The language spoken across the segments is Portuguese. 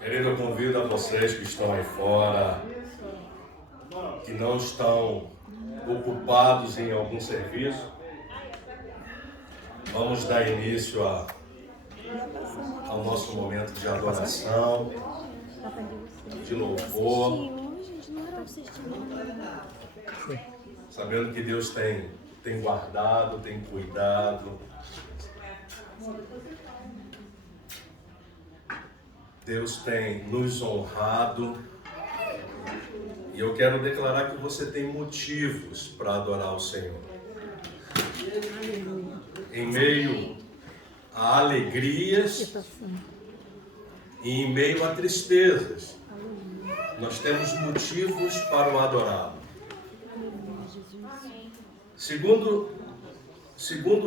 Querido, eu convido a vocês que estão aí fora, que não estão ocupados em algum serviço, vamos dar início ao nosso momento de adoração, de louvor, sabendo que Deus tem guardado, tem cuidado. Deus tem nos honrado e eu quero declarar que você tem motivos para adorar o Senhor. Em meio a alegrias e em meio a tristezas, nós temos motivos para o adorá-lo. Segundo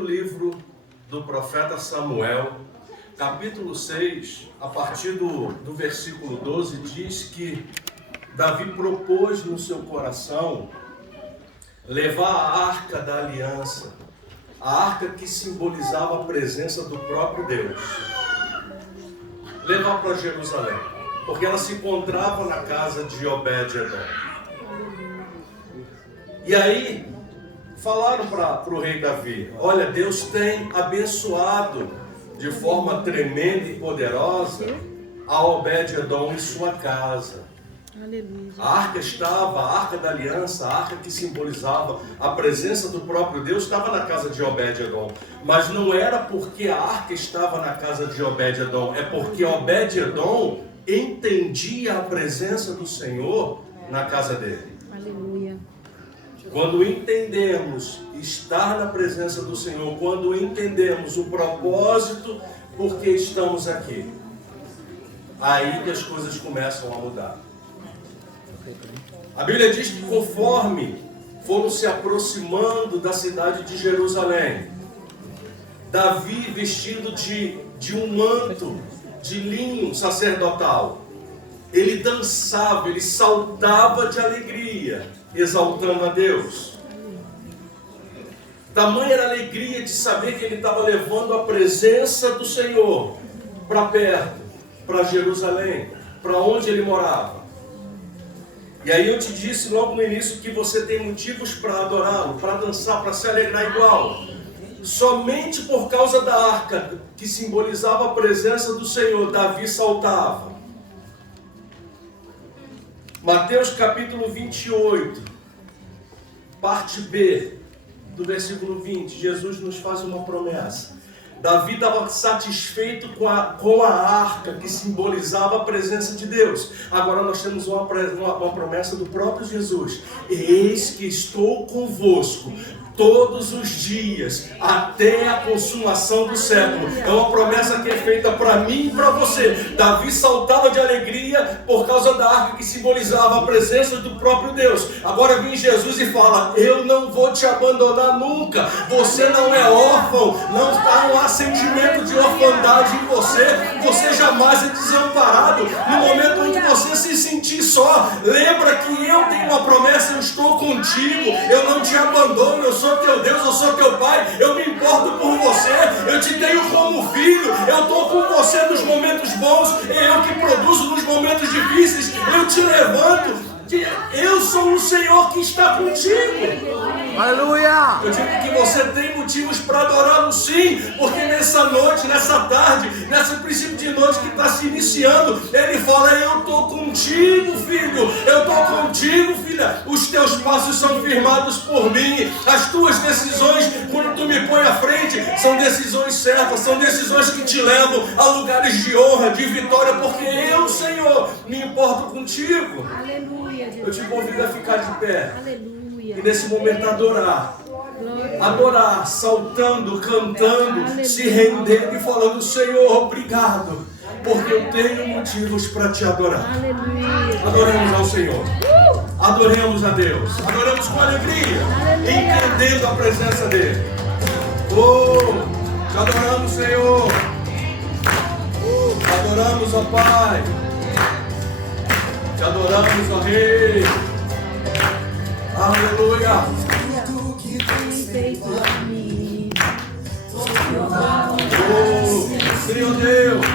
livro do profeta Samuel, capítulo 6, a partir do versículo 12, diz que Davi propôs no seu coração levar a arca da aliança, a arca que simbolizava a presença do próprio Deus, levar para Jerusalém, porque ela se encontrava na casa de Obed-edom. E aí falaram para o rei Davi: olha, Deus tem abençoado de forma tremenda e poderosa a Obed-edom em sua casa. Aleluia. A arca da aliança, a arca que simbolizava a presença do próprio Deus, estava na casa de Obed-edom. Mas não era porque a arca estava na casa de Obed-edom, é porque Obed-edom entendia a presença do Senhor na casa dele. Aleluia. Quando entendemos estar na presença do Senhor, quando entendemos o propósito por que estamos aqui, aí que as coisas começam a mudar. A Bíblia diz que conforme foram se aproximando da cidade de Jerusalém, Davi, vestido de um manto de linho sacerdotal, ele dançava, ele saltava de alegria, exaltando a Deus. Tamanha era a alegria de saber que ele estava levando a presença do Senhor para perto, para Jerusalém, para onde ele morava. E aí eu te disse logo no início que você tem motivos para adorá-lo, para dançar, para se alegrar igual. Somente por causa da arca que simbolizava a presença do Senhor, Davi saltava. Mateus capítulo 28, parte B, do versículo 20, Jesus nos faz uma promessa. Davi estava satisfeito com a arca que simbolizava a presença de Deus. Agora nós temos uma promessa do próprio Jesus: eis que estou convosco todos os dias, até a consumação do século. É uma promessa que é feita para mim e para você. Davi saltava de alegria por causa da arca que simbolizava a presença do próprio Deus. Agora vem Jesus e fala: eu não vou te abandonar nunca. Você não é órfão, não há sentimento de orfandade em você. Você jamais é desamparado. No momento em que você se sentir só, lembra que eu tenho uma promessa: eu estou contigo, eu não te abandono, eu sou teu Deus, eu sou teu Pai, eu me importo por você, eu te tenho como filho, eu estou com você nos momentos bons, é eu que produzo nos momentos difíceis, eu te levanto, eu sou o Senhor que está contigo. Aleluia! Eu digo que você tem motivos para adorá-lo, sim, porque nessa noite, nessa tarde, nesse princípio de noite que está se iniciando, ele fala: eu estou contigo, filho, eu estou contigo, filha, os teus passos são firmados por mim, as tuas decisões, quando tu me põe à frente, são decisões certas, são decisões que te levam a lugares de honra, de vitória, porque eu, Senhor, me importo contigo. Aleluia, Jesus. Eu te convido a ficar de pé. Aleluia. E nesse momento adorar, saltando, cantando, se rendendo e falando: Senhor, obrigado, porque eu tenho motivos para te adorar. Aleluia. Adoremos ao Senhor, adoremos a Deus, adoremos com alegria, entendendo a presença dEle. Te adoramos, Senhor, te adoramos, ó Pai, te adoramos, ó Rei. Aleluia. Tudo que tem feito por mim. Senhor Deus.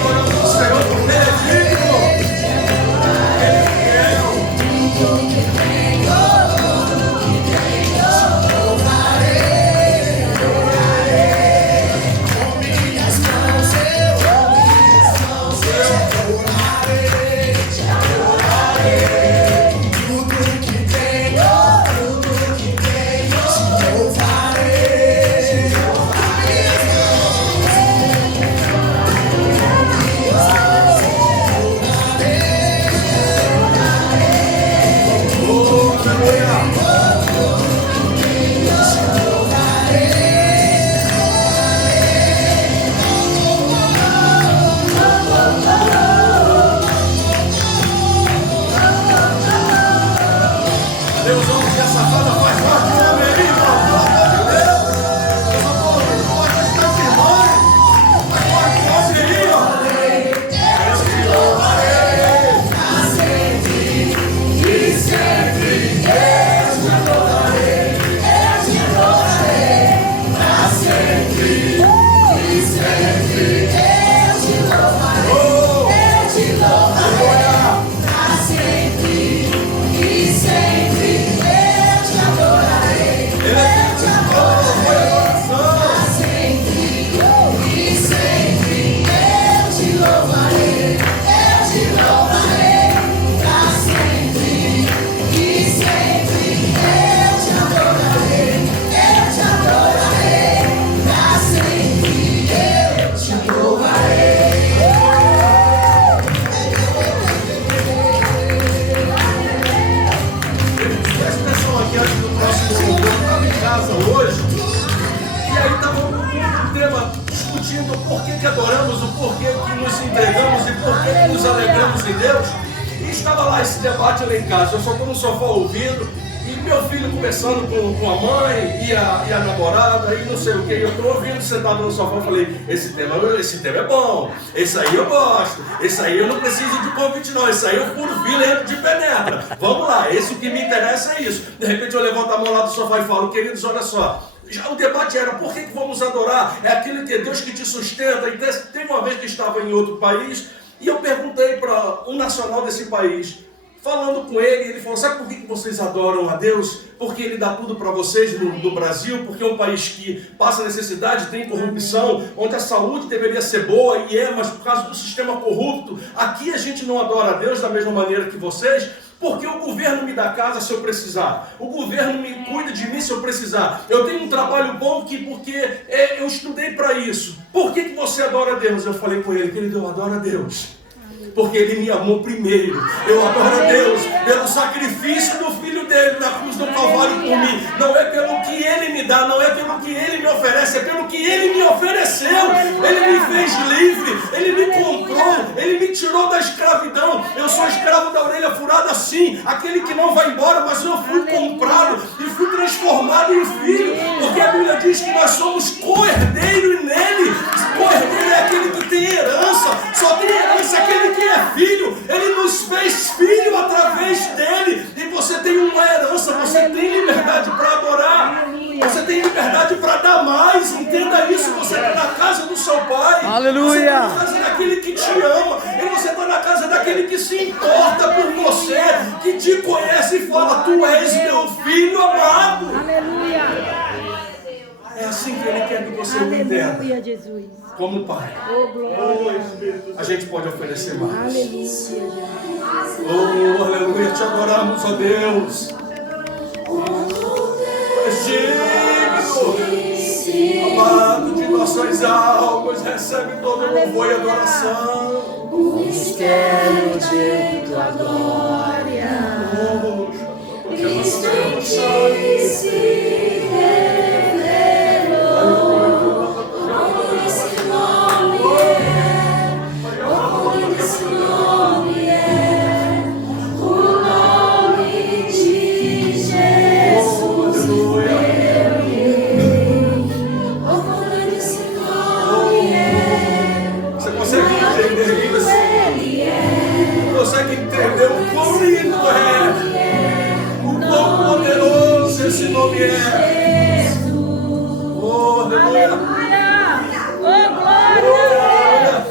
Adoramos o Senhor porque Ele é digno. Ele é fiel. Deus honra que a safada faz parte do homem ali, irmão. Pelo amor de Deus. Deus amor, não pode estar firmando. Faz parte do homem ali, ó. Eu te louvarei. Pra sempre e sempre. Eu te louvarei. Eu te louvarei. Pra sempre e sempre. Eu te louvarei. Eu te louvarei. Pra sempre e sempre. Hoje, e aí estava um tema discutindo o porquê que adoramos, o porquê que nos entregamos e porquê que nos alegramos em Deus. E estava lá esse debate lá em casa, eu só estou no sofá ouvindo, e meu filho conversando com a mãe e a namorada, e não sei o que, eu estou ouvindo sentado no sofá, eu falei, esse tema é bom, esse aí eu gosto, esse aí eu não preciso de convite não, esse aí eu furo fila e entro de penetra, vamos lá, esse que me interessa é isso. De repente eu levanto a mão lá do sofá e falo, queridos, olha só, o debate era, por que vamos adorar? É aquilo que é Deus que te sustenta. E teve uma vez que estava em outro país, e eu perguntei para um nacional desse país, falando com ele, ele falou, sabe por que vocês adoram a Deus? Porque Ele dá tudo para vocês no Brasil, porque é um país que passa necessidade, tem corrupção, onde a saúde deveria ser boa, e mas por causa do sistema corrupto, aqui a gente não adora a Deus da mesma maneira que vocês, porque o governo me dá casa se eu precisar, o governo me cuida de mim se eu precisar, eu tenho um trabalho bom porque eu estudei para isso. Por que você adora a Deus? Eu falei com ele, querido, eu adoro a Deus porque Ele me amou primeiro. Eu adoro a Deus pelo sacrifício do Filho dele na cruz do Calvário por mim. Não é pelo que Ele me dá, não é pelo que Ele me oferece, é pelo que Ele me ofereceu. Ele me fez livre, Ele me comprou, Ele me tirou da escravidão. Eu sou escravo da orelha furada, sim, aquele que não vai embora, mas eu fui comprado e fui transformado em filho, porque a Bíblia diz que nós somos co-herdeiro nele. Co-herdeiro é aquele que tem herança, só tem herança aquele que é filho. Ele nos fez filho através dele, e você tem uma herança, você tem liberdade para adorar, você tem liberdade para dar mais. Entenda isso, você está na casa do seu pai. Aleluia. Você está na casa daquele que te ama, e você está na casa daquele que se importa por você, que te conhece e fala, tu és meu filho amado. Aleluia. É assim que Ele quer que você o entenda. Como Pai. A gente pode oferecer mais. Oh, aleluia. Te adoramos, ó Deus. Digno, amado de nossas almas, recebe todo o louvor e adoração. O mistério de tua glória. Cristo em ti se consegue entender o quão lindo é, o quão poderoso esse nome é. Oh, aleluia. Oh, glória.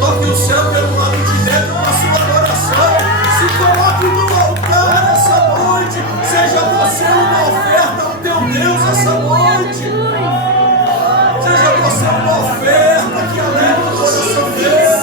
Toque o céu pelo lado de dentro com a sua adoração. Se coloque no altar essa noite. Seja você uma oferta ao teu Deus essa noite. Seja você uma oferta que alegra o coração dele.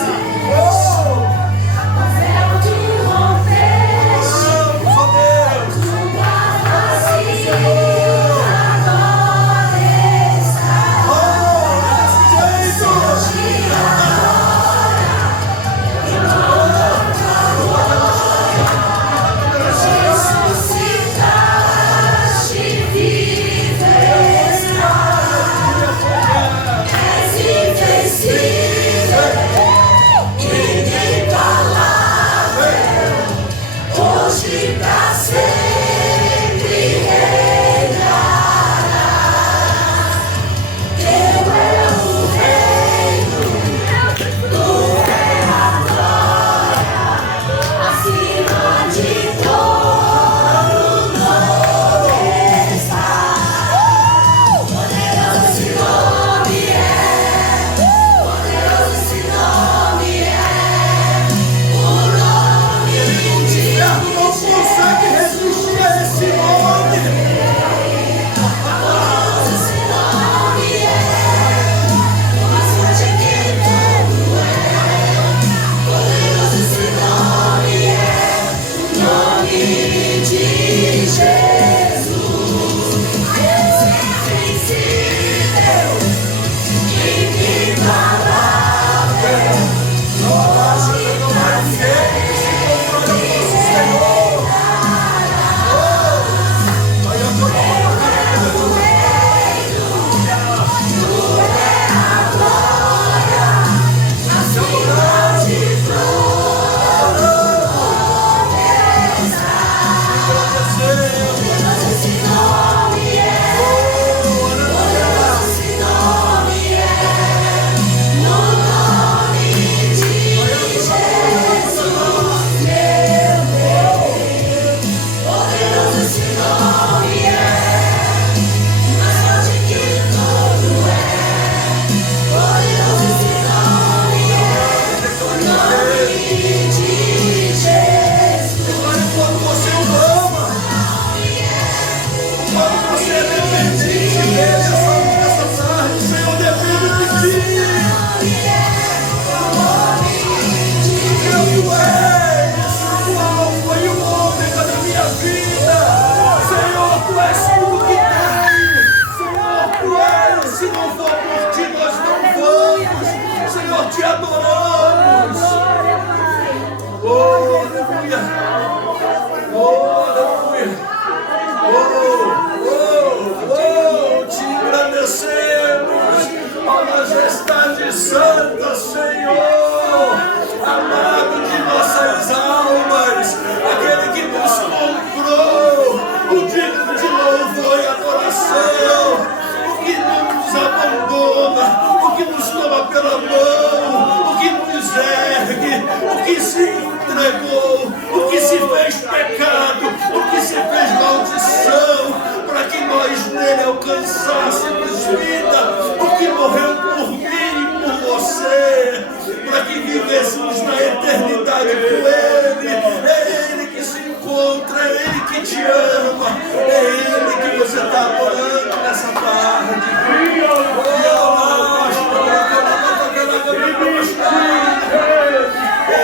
Santa, Senhor, amado de nossas almas, aquele que nos comprou, o digno de louvor e adoração, o que não nos abandona, o que nos toma pela mão, o que nos ergue, o que se entregou, o que se fez pecado, o que se fez maldição, para que nós nele alcançássemos vida, o que morreu por mim, você, para que vivêssemos na eternidade com Ele. É Ele que se encontra, é Ele que te ama, é Ele que você está adorando nessa tarde. É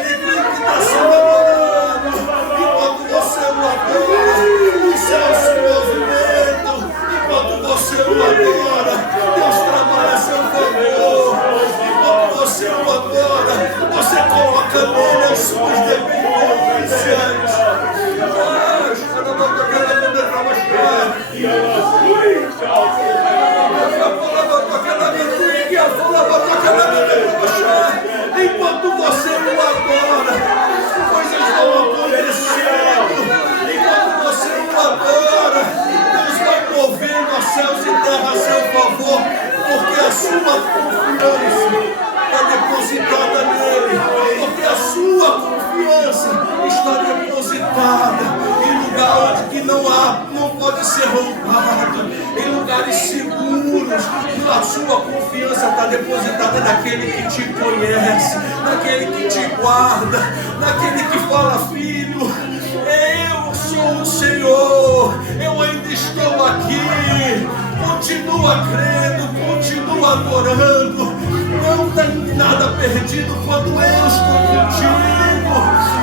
Ele que está sendo adorado, enquanto você o adora, os céus se movimentam, enquanto você o adora, Deus trabalha a seu favor. Você o adora, você coloca nele as suas dependências. Enquanto você o adora, coisas vão acontecendo. Enquanto você o adora, Deus vai movendo os céus e terra a seu favor, porque a sua confiança está depositada nele, porque a sua confiança está depositada em lugar onde que não pode ser roubado, em lugares seguros, futuros. A sua confiança está depositada naquele que te conhece, naquele que te guarda, naquele que fala: filho, eu sou o Senhor, eu ainda estou aqui. Continua crendo, continua adorando. Não tem nada perdido quando eu estou contigo.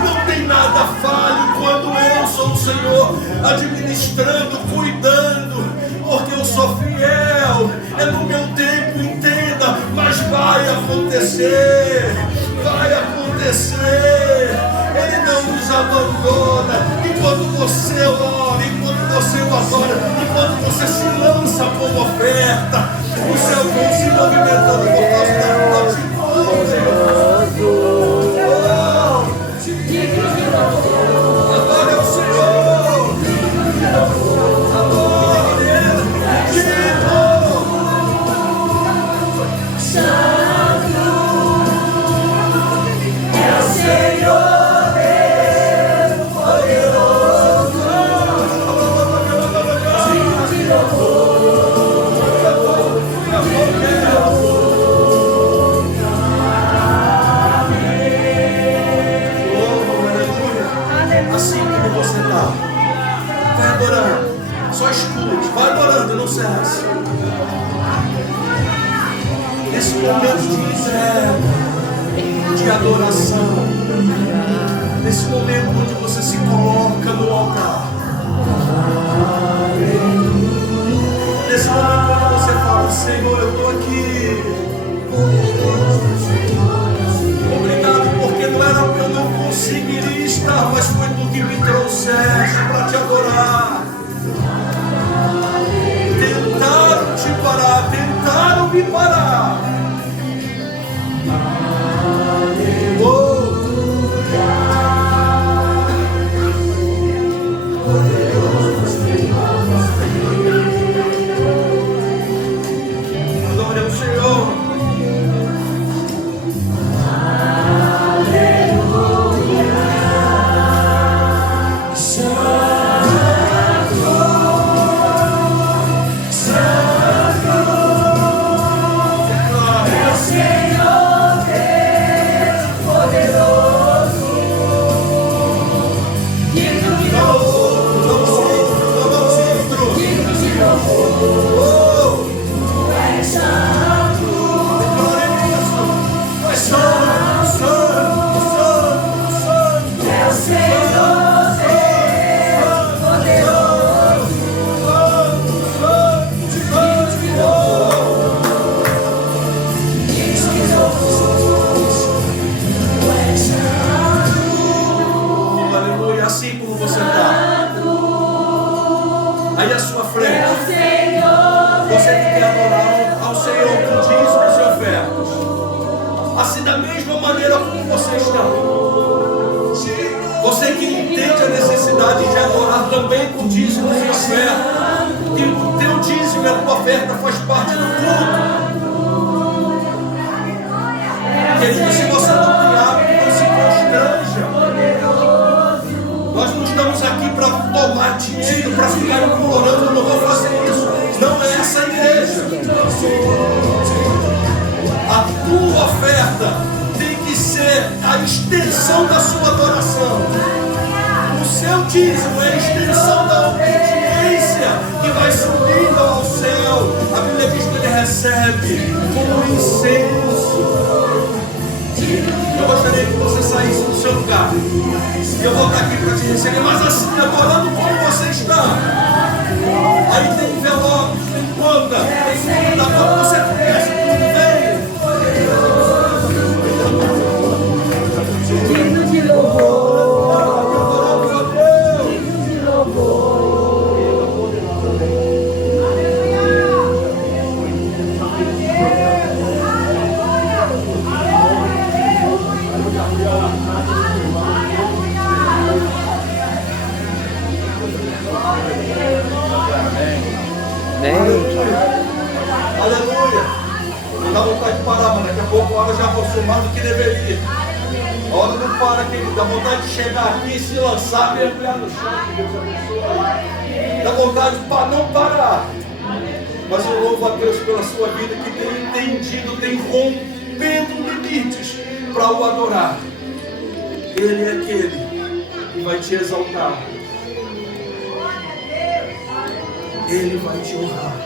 Não tem nada falho quando eu sou o Senhor, administrando, cuidando, porque eu sou fiel. É no meu tempo, entenda, mas vai acontecer. Vai acontecer. Ele não nos abandona. Enquanto você ora, enquanto você o adora, enquanto você se lança como oferta, o céu vão se movimentando por causa da atitude. Agora é o Senhor. Adore Ele. Santo é o Senhor. Vai adorando, só escute, vai adorando, não cesse. Esse momento de entrega, de adoração, nesse momento onde você se coloca no altar, nesse momento onde você fala: Senhor, eu estou aqui. Obrigado, porque não era o que eu não conseguiria estar, mas foi tu que me trouxeste para te adorar. Tentaram te parar, tentaram me parar. Glória ao Senhor. Assim, da mesma maneira como você está, você que entende a necessidade de adorar também com dízimo e oferta, que o teu dízimo e a tua oferta faz parte do culto. Querido, se você não tem hábito, não se constranja. Nós não estamos aqui para tomar dinheiro, para ficar implorando, não vou fazer isso. Não é essa a igreja. A tua oferta tem que ser a extensão da sua adoração. O seu dízimo é a extensão da obediência que vai subindo ao céu. A Bíblia diz que ele recebe como incenso. Eu gostaria que você saísse do seu lugar. Eu vou estar aqui para te receber, mas assim, adorando como você está. Aí tem envelopes, tem conta, tem da forma que você conhece, tudo bem. Digno de louvor, digno de louvor. Aleluia. Não dá vontade de parar, mas daqui a pouco a hora já passou mais do que deveria. A hora não para, querido. Dá vontade de chegar aqui, se lançar, mergulhar no chão. Que Deus abençoe. Dá vontade para não parar. Mas eu louvo a Deus pela sua vida que tem entendido, tem rompendo limites para o adorar. Ele é aquele que vai te exaltar. Ele vai te honrar.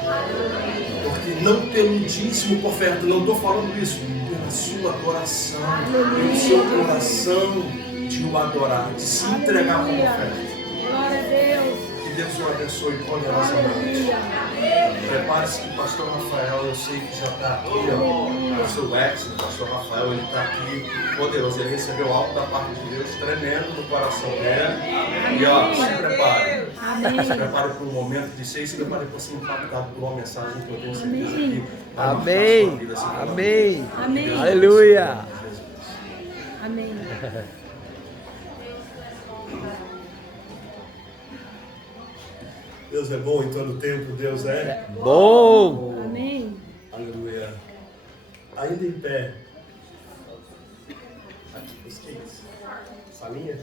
Porque não pelo dízimo por oferta, não estou falando isso, pela sua adoração, pelo seu coração de o adorar, de se entregar como oferta. Glória a Deus. Que Deus o abençoe poderosamente. Prepare-se que o pastor Rafael, eu sei que já está aqui, ó. O pastor Edson, o pastor Rafael, ele está aqui poderoso. Ele recebeu algo da parte de Deus tremendo no coração dele. E ó, se prepare. Amém. Se prepare para um momento de ser e se prepare para ser impactado por uma mensagem que eu tenho certeza que vai marcar a Amém. sua vida, assim, Amém. Amém. Aleluia. Amém. Deus é bom em todo tempo, Deus é Bom. Amém. Aleluia. Ainda em pé. Aqui, os kits. Salinha.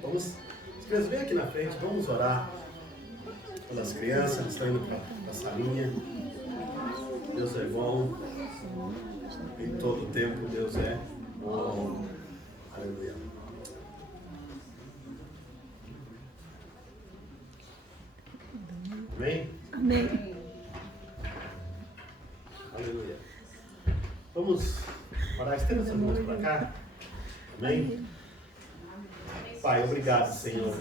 Vamos, as crianças, vem aqui na frente, vamos orar pelas crianças que estão indo para a salinha. Deus é bom. Em todo tempo, Deus é bom. Aleluia. Amém? Amém. Aleluia. Vamos orar, estenda suas mãos para cá. Amém? Pai, obrigado, Senhor.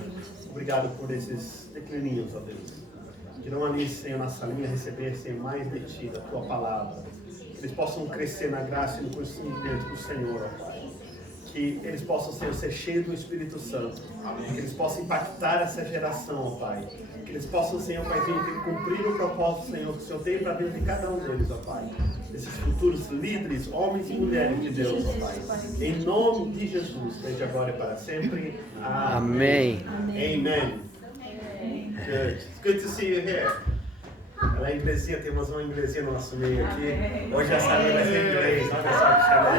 Obrigado por esses pequenininhos, ó Deus. Que não ali, Senhor, na salinha recebessem mais de Ti, da Tua palavra. Que eles possam crescer na graça e no conhecimento do Senhor, ó Pai. Que eles possam, Senhor, ser cheios do Espírito Santo. Que eles possam impactar essa geração, ó Pai. Que eles possam, Senhor, Pai, cumprir o propósito, Senhor, que o Senhor tem para dentro de cada um deles, ó Pai. Esses futuros líderes, homens e mulheres de Deus, ó Pai. Em nome de Jesus, desde agora e para sempre. Amém. Amen. Good. It's good to see you here. Ela é inglesinha, temos uma inglesinha no nosso meio aqui. Hoje a Sara vai ser inglês. Olha só que chama.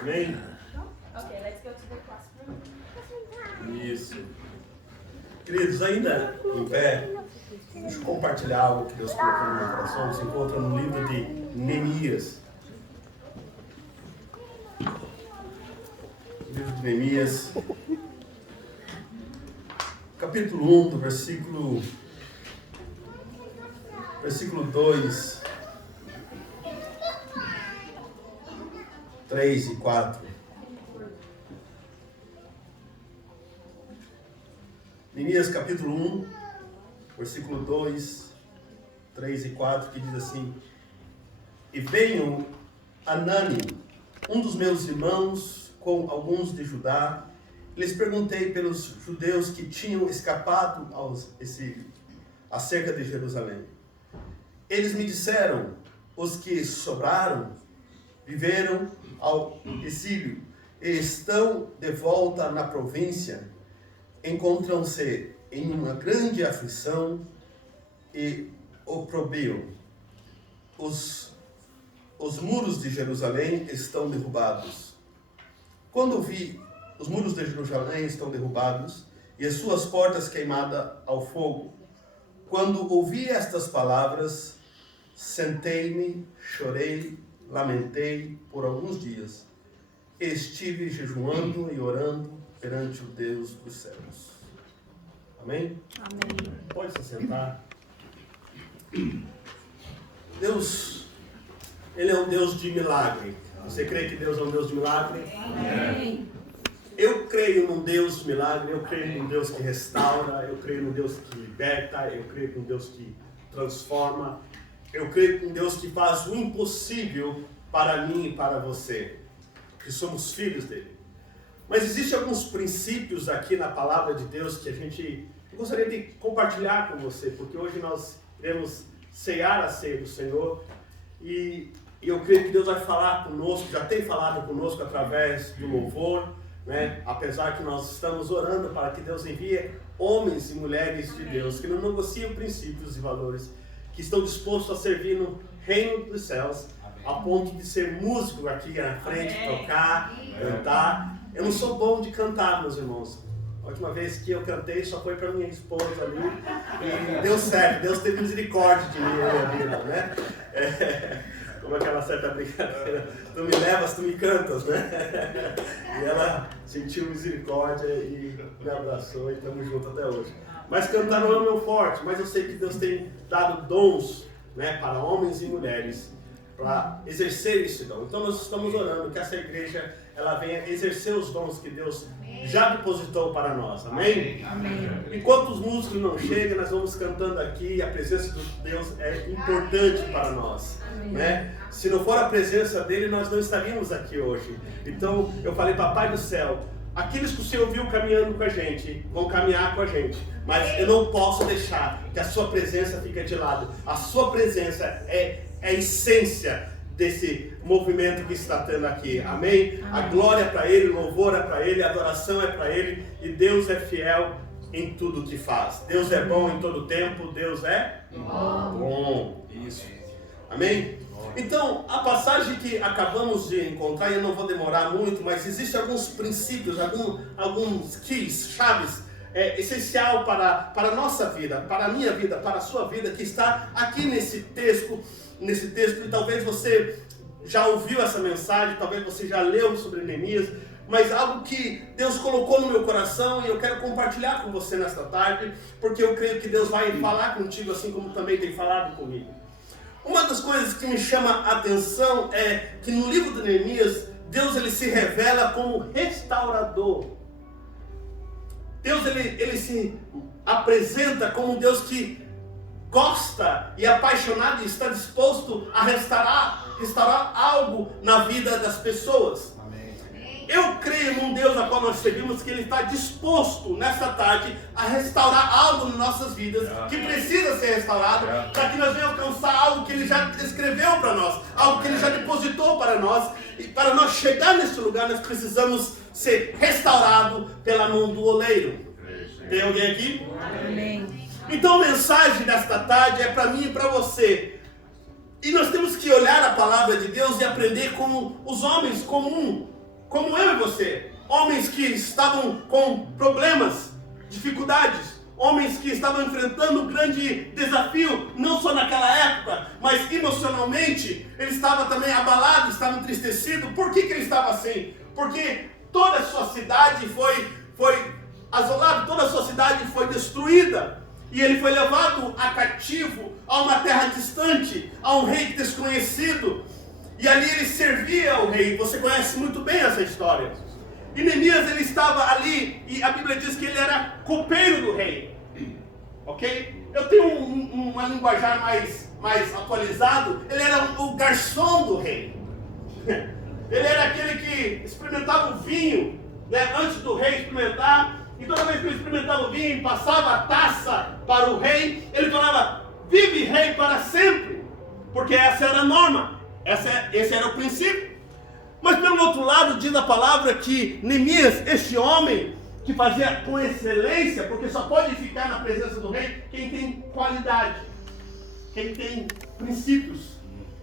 Amém? Okay, let's go to the classroom. Isso. Queridos, ainda em pé, deixa eu compartilhar algo que Deus colocou no meu coração. Se encontra no livro de Neemias. Livro de Neemias, capítulo 1, do versículo 2, 3 e 4. Neemias capítulo 1, versículo 2, 3 e 4, que diz assim: E veio Anani, um dos meus irmãos, com alguns de Judá. Lhes perguntei pelos judeus que tinham escapado aos exílios, acerca de Jerusalém. Eles me disseram: os que sobraram viveram ao exílio e estão de volta na província. Encontram-se em uma grande aflição e opróbrio. Os muros de Jerusalém estão derrubados. Quando vi os muros de Jerusalém estão derrubados e as suas portas queimadas ao fogo, quando ouvi estas palavras, sentei-me, chorei, lamentei por alguns dias. Estive jejuando e orando perante o Deus dos céus. Amém? Amém. Pode se sentar. Deus, Ele é um Deus de milagre. Você crê que Deus é um Deus de milagre? Amém. Eu creio num Deus de milagre, eu creio num Deus que restaura, eu creio num Deus que liberta, eu creio num Deus que transforma, eu creio num Deus que faz o impossível para mim e para você, que somos filhos dele. Mas existem alguns princípios aqui na palavra de Deus que eu gostaria de compartilhar com você, porque hoje nós iremos cear a ceia do Senhor e eu creio que Deus vai falar conosco, já tem falado conosco através do louvor, né? Apesar que nós estamos orando para que Deus envie homens e mulheres de Deus que não negociam princípios e valores, que estão dispostos a servir no reino dos céus, a ponto de ser músico aqui na frente, tocar, cantar. Eu não sou bom de cantar, meus irmãos, A última vez que eu cantei só foi para minha esposa ali. E deu certo, Deus teve misericórdia de mim na minha vida, né? Como aquela certa brincadeira, tu me levas, tu me cantas, né? E ela sentiu misericórdia e me abraçou e estamos juntos até hoje. Mas cantar não é o meu forte, mas eu sei que Deus tem dado dons, né, para homens e mulheres para exercer esse dom. Então nós estamos orando que essa igreja ela venha exercer os dons que Deus já depositou para nós, amém? Amém. Enquanto os músicos não chegam, nós vamos cantando aqui, a presença de Deus é importante para nós, né? Se não for a presença dele, nós não estaríamos aqui hoje. Então eu falei, Papai do céu, aqueles que o Senhor viu caminhando com a gente, vão caminhar com a gente, mas eu não posso deixar que a sua presença fique de lado. A sua presença é a essência desse movimento que está tendo aqui, amém? A glória é para Ele, o louvor é para Ele, a adoração é para Ele, e Deus é fiel em tudo que faz. Deus é bom em todo tempo, Deus é bom. Isso. Amém? Então, a passagem que acabamos de encontrar, e eu não vou demorar muito, mas existem alguns princípios, alguns keys, chaves, essencial para a nossa vida, para a minha vida, para a sua vida, que está aqui nesse texto, e talvez você já ouviu essa mensagem, talvez você já leu sobre Neemias, mas algo que Deus colocou no meu coração e eu quero compartilhar com você nesta tarde, porque eu creio que Deus vai falar contigo assim como também tem falado comigo. Uma das coisas que me chama a atenção é que no livro de Neemias, Deus ele se revela como restaurador. Deus ele se apresenta como um Deus que gosta e apaixonado e está disposto a restaurar algo na vida das pessoas. Eu creio num Deus a qual nós servimos, que Ele está disposto nesta tarde a restaurar algo nas nossas vidas, que precisa ser restaurado, para que nós venhamos alcançar algo que Ele já escreveu para nós, algo que Ele já depositou para nós, e para nós chegar nesse lugar nós precisamos ser restaurados pela mão do oleiro. Tem alguém aqui? Amém. Então a mensagem desta tarde é para mim e para você. E nós temos que olhar a palavra de Deus e aprender como os homens comuns, como eu e você. Homens que estavam com problemas, dificuldades. Homens que estavam enfrentando um grande desafio, não só naquela época, mas emocionalmente. Ele estava também abalado, estava entristecido. Por que ele estava assim? Porque toda a sua cidade foi asolada, toda a sua cidade foi destruída. E ele foi levado a cativo a uma terra distante, a um rei desconhecido. E ali ele servia ao rei. Você conhece muito bem essa história. E Neemias ele estava ali, e a Bíblia diz que ele era copeiro do rei. Ok? Eu tenho uma linguajar mais atualizado. Ele era o garçom do rei. Ele era aquele que experimentava o vinho, né, antes do rei experimentar. E toda vez que ele experimentava o vinho, passava a taça para o rei, ele falava, vive rei para sempre. Porque essa era a norma, esse era o princípio. Mas pelo outro lado diz a palavra que Neemias, este homem que fazia com excelência, porque só pode ficar na presença do rei quem tem qualidade, quem tem princípios.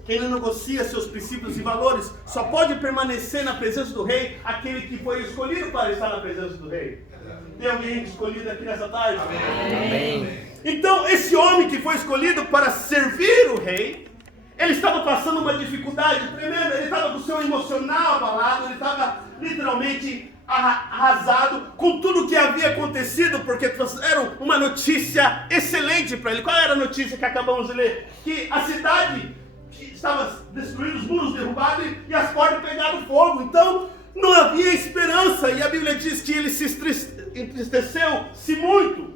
Quem não negocia seus princípios e valores, só pode permanecer na presença do rei aquele que foi escolhido para estar na presença do rei. Tem alguém escolhido aqui nessa tarde? Amém. Então, esse homem que foi escolhido para servir o rei, ele estava passando uma dificuldade tremenda, ele estava com o seu emocional abalado, ele estava literalmente arrasado com tudo o que havia acontecido, porque trouxeram uma notícia excelente para ele. Qual era a notícia que acabamos de ler? Que a cidade estava destruída, os muros derrubados e as portas pegaram fogo. Então não havia esperança, e a Bíblia diz que ele se entristeceu-se muito,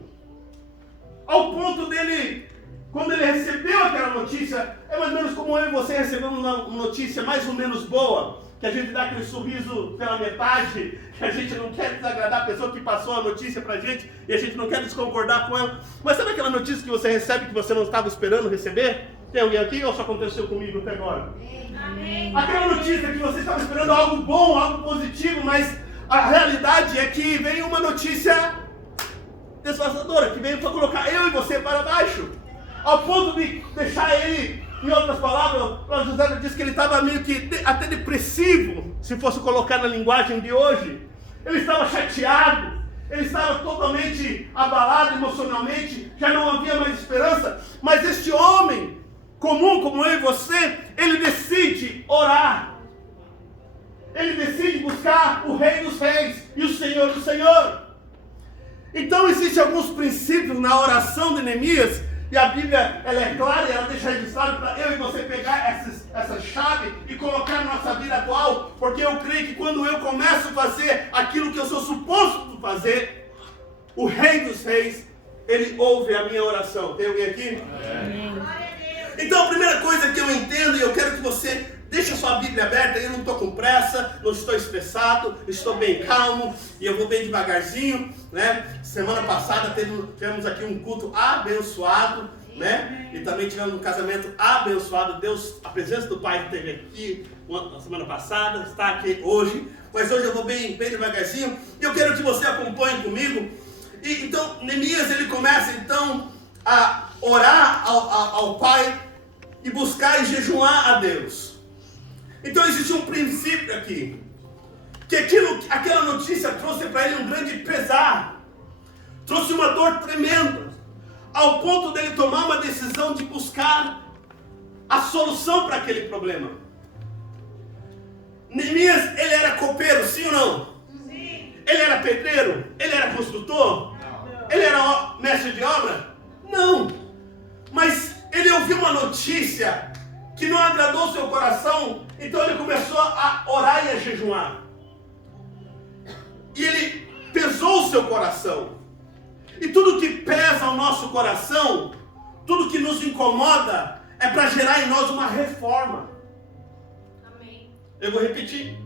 ao ponto dele, quando ele recebeu aquela notícia, é mais ou menos como eu e você recebemos uma notícia mais ou menos boa, que a gente dá aquele sorriso pela metade, que a gente não quer desagradar a pessoa que passou a notícia pra gente, e a gente não quer desconcordar com ela. Mas sabe aquela notícia que você recebe que você não estava esperando receber? Tem alguém aqui ou só aconteceu comigo até agora? Amém. Aquela notícia que você estava esperando algo bom, algo positivo, mas a realidade é que veio uma notícia devastadora, que veio para colocar eu e você para baixo, ao ponto de deixar ele, em outras palavras, o José diz que ele estava meio que até depressivo, se fosse colocar na linguagem de hoje. Ele estava chateado, ele estava totalmente abalado emocionalmente, já não havia mais esperança. Mas este homem comum como eu e você, ele decide orar. Ele decide buscar o Rei dos Reis e o Senhor do Senhor. Então existem alguns princípios na oração de Neemias, e a Bíblia ela é clara e ela deixa registrado para eu e você pegar essa chave e colocar na nossa vida atual, porque eu creio que quando eu começo a fazer aquilo que eu sou suposto fazer, o Rei dos Reis, ele ouve a minha oração. Tem alguém aqui? Amém. Então a primeira coisa que eu entendo, e eu quero que você deixe a sua Bíblia aberta, eu não estou com pressa, não estou estressado, estou bem calmo, e eu vou bem devagarzinho, né? Semana passada tivemos aqui um culto abençoado, né? E também tivemos um casamento abençoado. Deus, a presença do Pai esteve aqui na semana passada, está aqui hoje, mas hoje eu vou bem devagarzinho, e eu quero que você acompanhe comigo. E então Neemias ele começa então a orar ao Pai e buscar e jejuar a Deus. Então existe um princípio aqui, que aquela notícia trouxe para ele um grande pesar, trouxe uma dor tremenda, ao ponto dele tomar uma decisão de buscar a solução para aquele problema. Neemias, ele era copeiro, sim ou não? Sim. Ele era pedreiro? Ele era construtor? Não. Ele era mestre de obra? Não. Mas ele ouviu uma notícia que não agradou seu coração, então ele começou a orar e a jejuar. E ele pesou o seu coração. E tudo que pesa o nosso coração, tudo que nos incomoda, é para gerar em nós uma reforma. Amém. Eu vou repetir.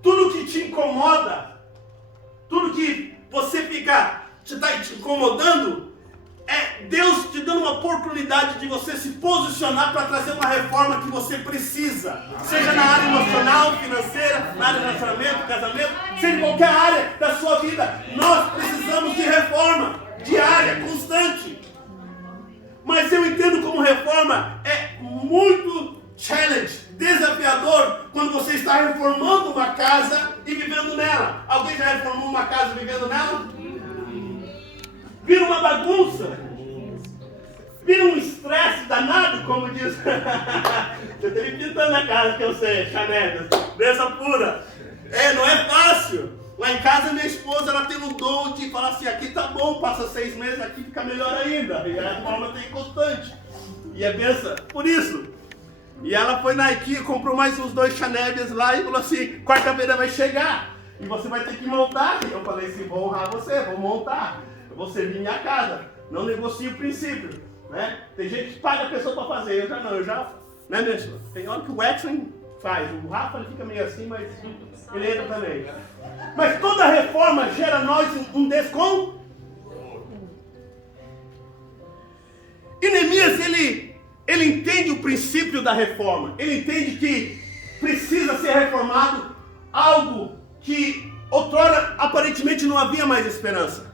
Tudo que te incomoda, tudo que você fica, está te incomodando, é Deus te dando uma oportunidade de você se posicionar para trazer uma reforma que você precisa. Seja na área emocional, financeira, na área de relacionamento, casamento, seja em qualquer área da sua vida. Nós precisamos de reforma diária, constante. Mas eu entendo como reforma é muito desafiador quando você está reformando uma casa e vivendo nela. Alguém já reformou uma casa vivendo nela? Vira uma bagunça, vira um estresse danado, como diz. Você tem que pintando a casa, que eu sei, Chanel, benção pura. Não é fácil. Lá em casa, minha esposa, ela tem um dom de falar assim, aqui tá bom, passa 6 meses, aqui fica melhor ainda. E a reforma tem constante. E é benção por isso. E ela foi na IKEA, comprou mais uns 2 Chanel lá e falou assim, quarta-feira vai chegar. E você vai ter que montar. E eu falei assim, vou honrar você, vou montar. Eu vou servir minha casa, não negocio o princípio, né? Tem gente que paga a pessoa para fazer, eu já, né, mesmo? Tem hora que o Edson faz, o Rafa ele fica meio assim, mas ele entra também. Mas toda reforma gera nós um desconto. E Neemias, ele entende o princípio da reforma, ele entende que precisa ser reformado algo que outrora aparentemente não havia mais esperança.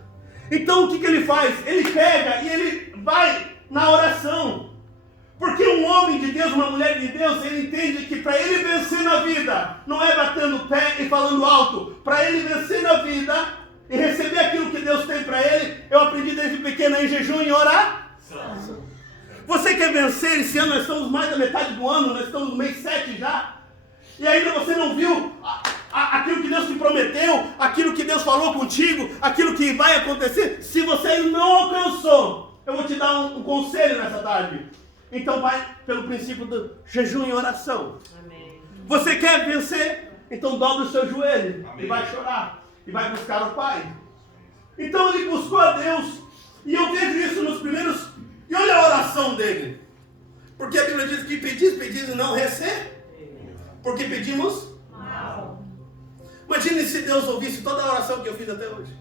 Então o que ele faz? Ele pega e ele vai na oração. Porque um homem de Deus, uma mulher de Deus, ele entende que para ele vencer na vida, não é batendo o pé e falando alto. Para ele vencer na vida e receber aquilo que Deus tem para ele, eu aprendi desde pequeno em jejum e orar. Você quer vencer esse ano? Nós estamos mais da metade do ano, nós estamos no mês 7 já. E ainda você não viu aquilo que Deus te prometeu, aquilo que Deus falou contigo, aquilo que vai acontecer. Se você ainda não alcançou, eu vou te dar um conselho nessa tarde. Então vai pelo princípio do jejum e oração. Amém. Você quer vencer? Então dobra o seu joelho. Amém. E vai chorar. E vai buscar o Pai. Então ele buscou a Deus. E eu vejo isso nos primeiros... E olha a oração dele. Porque a Bíblia diz que pedis e não recebe. Porque pedimos mal. Imagine se Deus ouvisse toda a oração que eu fiz até hoje.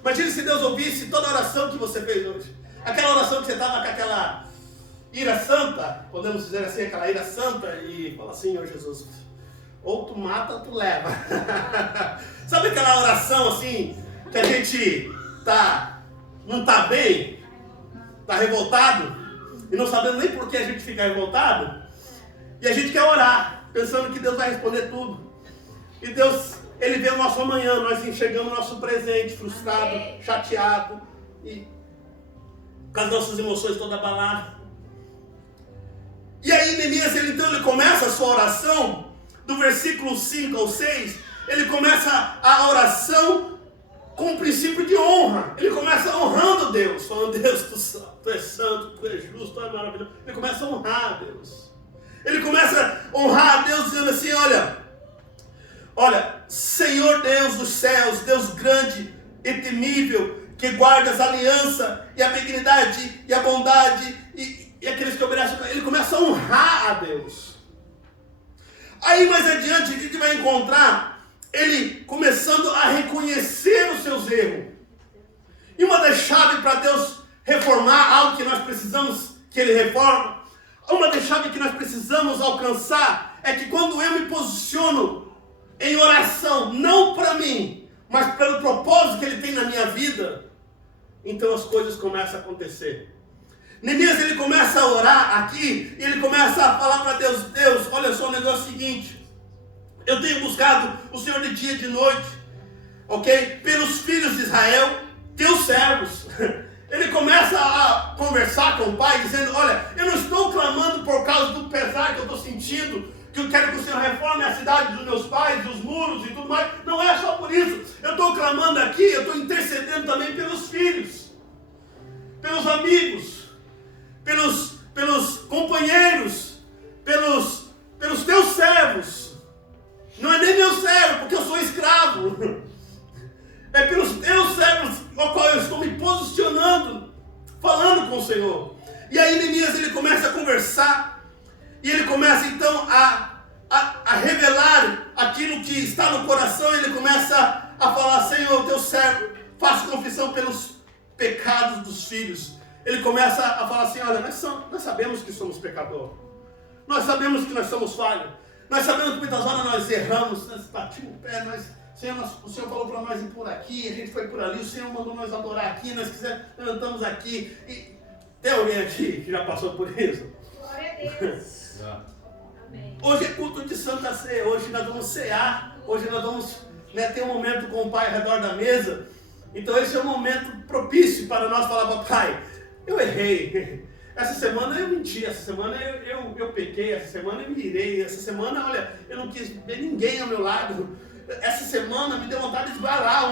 Imagine se Deus ouvisse toda a oração que você fez hoje. Aquela oração que você estava com aquela ira santa, podemos dizer assim, aquela ira santa, e fala assim, Jesus, ou tu mata ou tu leva. Sabe aquela oração assim, que a gente não está bem, está revoltado, e não sabendo nem por que a gente fica revoltado, e a gente quer orar, pensando que Deus vai responder tudo. E Deus Ele vê o nosso amanhã, nós enxergamos o nosso presente, frustrado, chateado, e com as nossas emoções todas abaladas. E aí Neemias, ele começa a sua oração, do versículo 5 ao 6, ele começa a oração com o princípio de honra. Ele começa honrando Deus, falando: Deus, tu és santo, tu és justo, tu és maravilhoso. Ele começa a honrar a Deus. Ele começa a honrar a Deus dizendo assim: olha, Senhor Deus dos céus, Deus grande e temível, que guardas a aliança e a benignidade e a bondade e aqueles que obedecem. Ele começa a honrar a Deus. Aí mais adiante a gente vai encontrar ele começando a reconhecer os seus erros. E uma das chaves para Deus reformar algo que nós precisamos que Ele reforme, uma das chaves que nós precisamos alcançar é que quando eu me posiciono em oração, não para mim, mas pelo propósito que Ele tem na minha vida, então as coisas começam a acontecer. Neemias, ele começa a orar aqui, e ele começa a falar para Deus: Deus, olha só o negócio seguinte, eu tenho buscado o Senhor de dia e de noite, ok? Pelos filhos de Israel, teus servos. Ele começa a conversar com o pai, dizendo: olha, eu não estou clamando por causa do pesar que eu estou sentindo, que eu quero que o Senhor reforme a cidade dos meus pais, os muros e tudo mais. Não é só por isso. Eu estou clamando aqui, eu estou intercedendo também pelos filhos, pelos amigos, pelos companheiros, pelos teus servos. Não é nem meu servo, porque eu sou escravo. É pelos teus servos ao qual eu estou me posicionando, falando com o Senhor. E aí Neemias, ele começa a conversar, e ele começa então a revelar aquilo que está no coração. Ele começa a falar: Senhor, teu servo, faço confissão pelos pecados dos filhos. Ele começa a falar assim: olha, nós sabemos que somos pecadores, nós sabemos que nós somos falhos, nós sabemos que muitas horas nós erramos, nós batimos o pé, o Senhor falou para nós ir por aqui, a gente foi por ali, o Senhor mandou nós adorar aqui, nós estamos aqui. E tem alguém aqui que já passou por isso? Glória a Deus. Amém. Hoje é culto de Santa Ceia, hoje nós vamos cear, hoje nós vamos ter um momento com o Pai ao redor da mesa. Então esse é um momento propício para nós falar: papai, eu errei, essa semana eu menti, essa semana eu pequei, essa semana eu me irei, essa semana, olha, eu não quis ver ninguém ao meu lado, essa semana me deu vontade de esbalar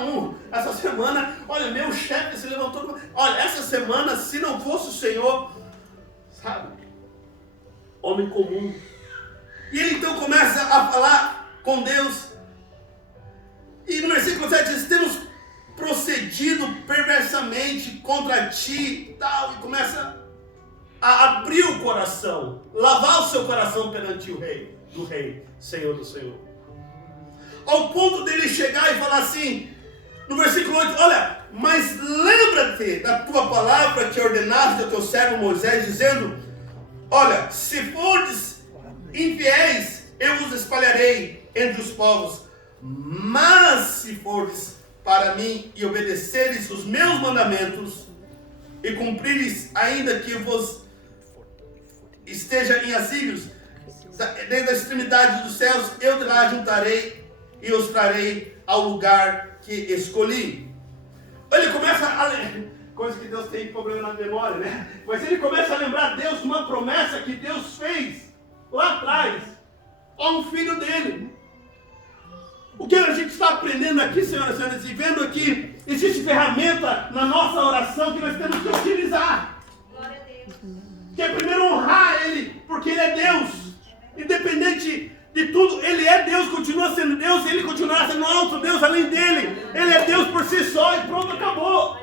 essa semana, olha, meu chefe se levantou, olha, essa semana, se não fosse o Senhor, sabe, homem comum. E ele então começa a falar com Deus, e no versículo 7 diz: temos procedido perversamente contra ti e tal, e começa a abrir o coração, lavar o seu coração perante o rei, do rei, Senhor do Senhor, ao ponto dele chegar e falar assim, no versículo 8, olha, mas lembra-te da tua palavra que ordenaste ao teu servo Moisés, dizendo: olha, se fordes infiéis, eu vos espalharei entre os povos, mas se fordes para mim e obedeceres os meus mandamentos e cumprires, ainda que vos esteja em asílios, desde a extremidade dos céus, eu te lá juntarei e os trarei ao lugar que escolhi. Ele começa a coisa que Deus tem problema na memória, né? Mas ele começa a lembrar Deus de uma promessa que Deus fez lá atrás a um filho dele. O que a gente está aprendendo aqui, senhoras e senhores, e vendo aqui, existe ferramenta na nossa oração que nós temos que utilizar. Glória a Deus. Que é primeiro honrar Ele, porque Ele é Deus. Independente de tudo, Ele é Deus, continua sendo Deus, Ele continuará sendo outro Deus além dele. Ele é Deus por si só e pronto, acabou.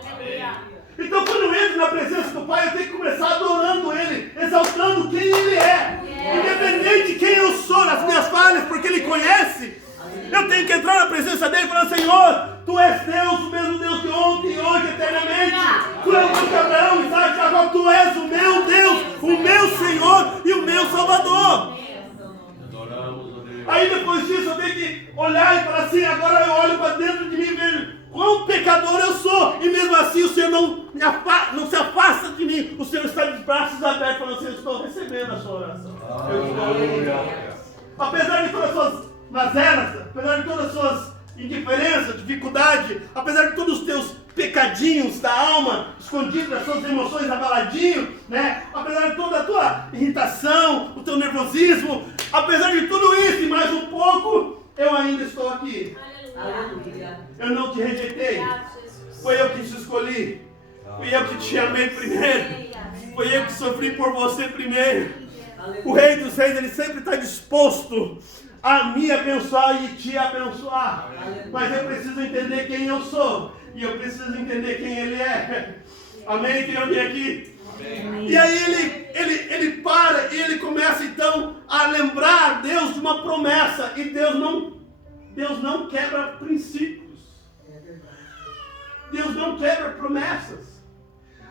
Então quando eu entro na presença do Pai, eu tenho que começar adorando Ele, exaltando quem Ele é. Independente de quem eu sou, nas minhas falhas, porque Ele conhece. Eu tenho que entrar na presença dele e falar: Senhor, Tu és Deus, o mesmo Deus de ontem, hoje, eternamente. Tu és o Deus de Abraão, Isaac, Jacó. Tu és o meu Deus, o meu Senhor e o meu Salvador. Aí depois disso eu tenho que olhar e falar assim: agora eu olho para dentro de mim e vejo quão pecador eu sou. E mesmo assim o Senhor não se afasta de mim. O Senhor está de braços abertos falando assim: eu estou recebendo a sua oração. Apesar de todas as suas mazelas, apesar de todas as suas indiferença, dificuldade, apesar de todos os teus pecadinhos da alma, escondidos das suas emoções abaladinho, né? Apesar de toda a tua irritação, o teu nervosismo, apesar de tudo isso e mais um pouco, eu ainda estou aqui. Aleluia. Eu não te rejeitei. Obrigado, Jesus. Foi eu que te escolhi. Fui eu que te amei primeiro. Foi eu que sofri por você primeiro. O Rei dos Reis, ele sempre está disposto a me abençoar e te abençoar. Mas eu preciso entender quem eu sou. E eu preciso entender quem ele é. Amém? Quem eu vim aqui? Amém. E aí ele para e ele começa então a lembrar a Deus de uma promessa. E Deus não quebra princípios. Deus não quebra promessas.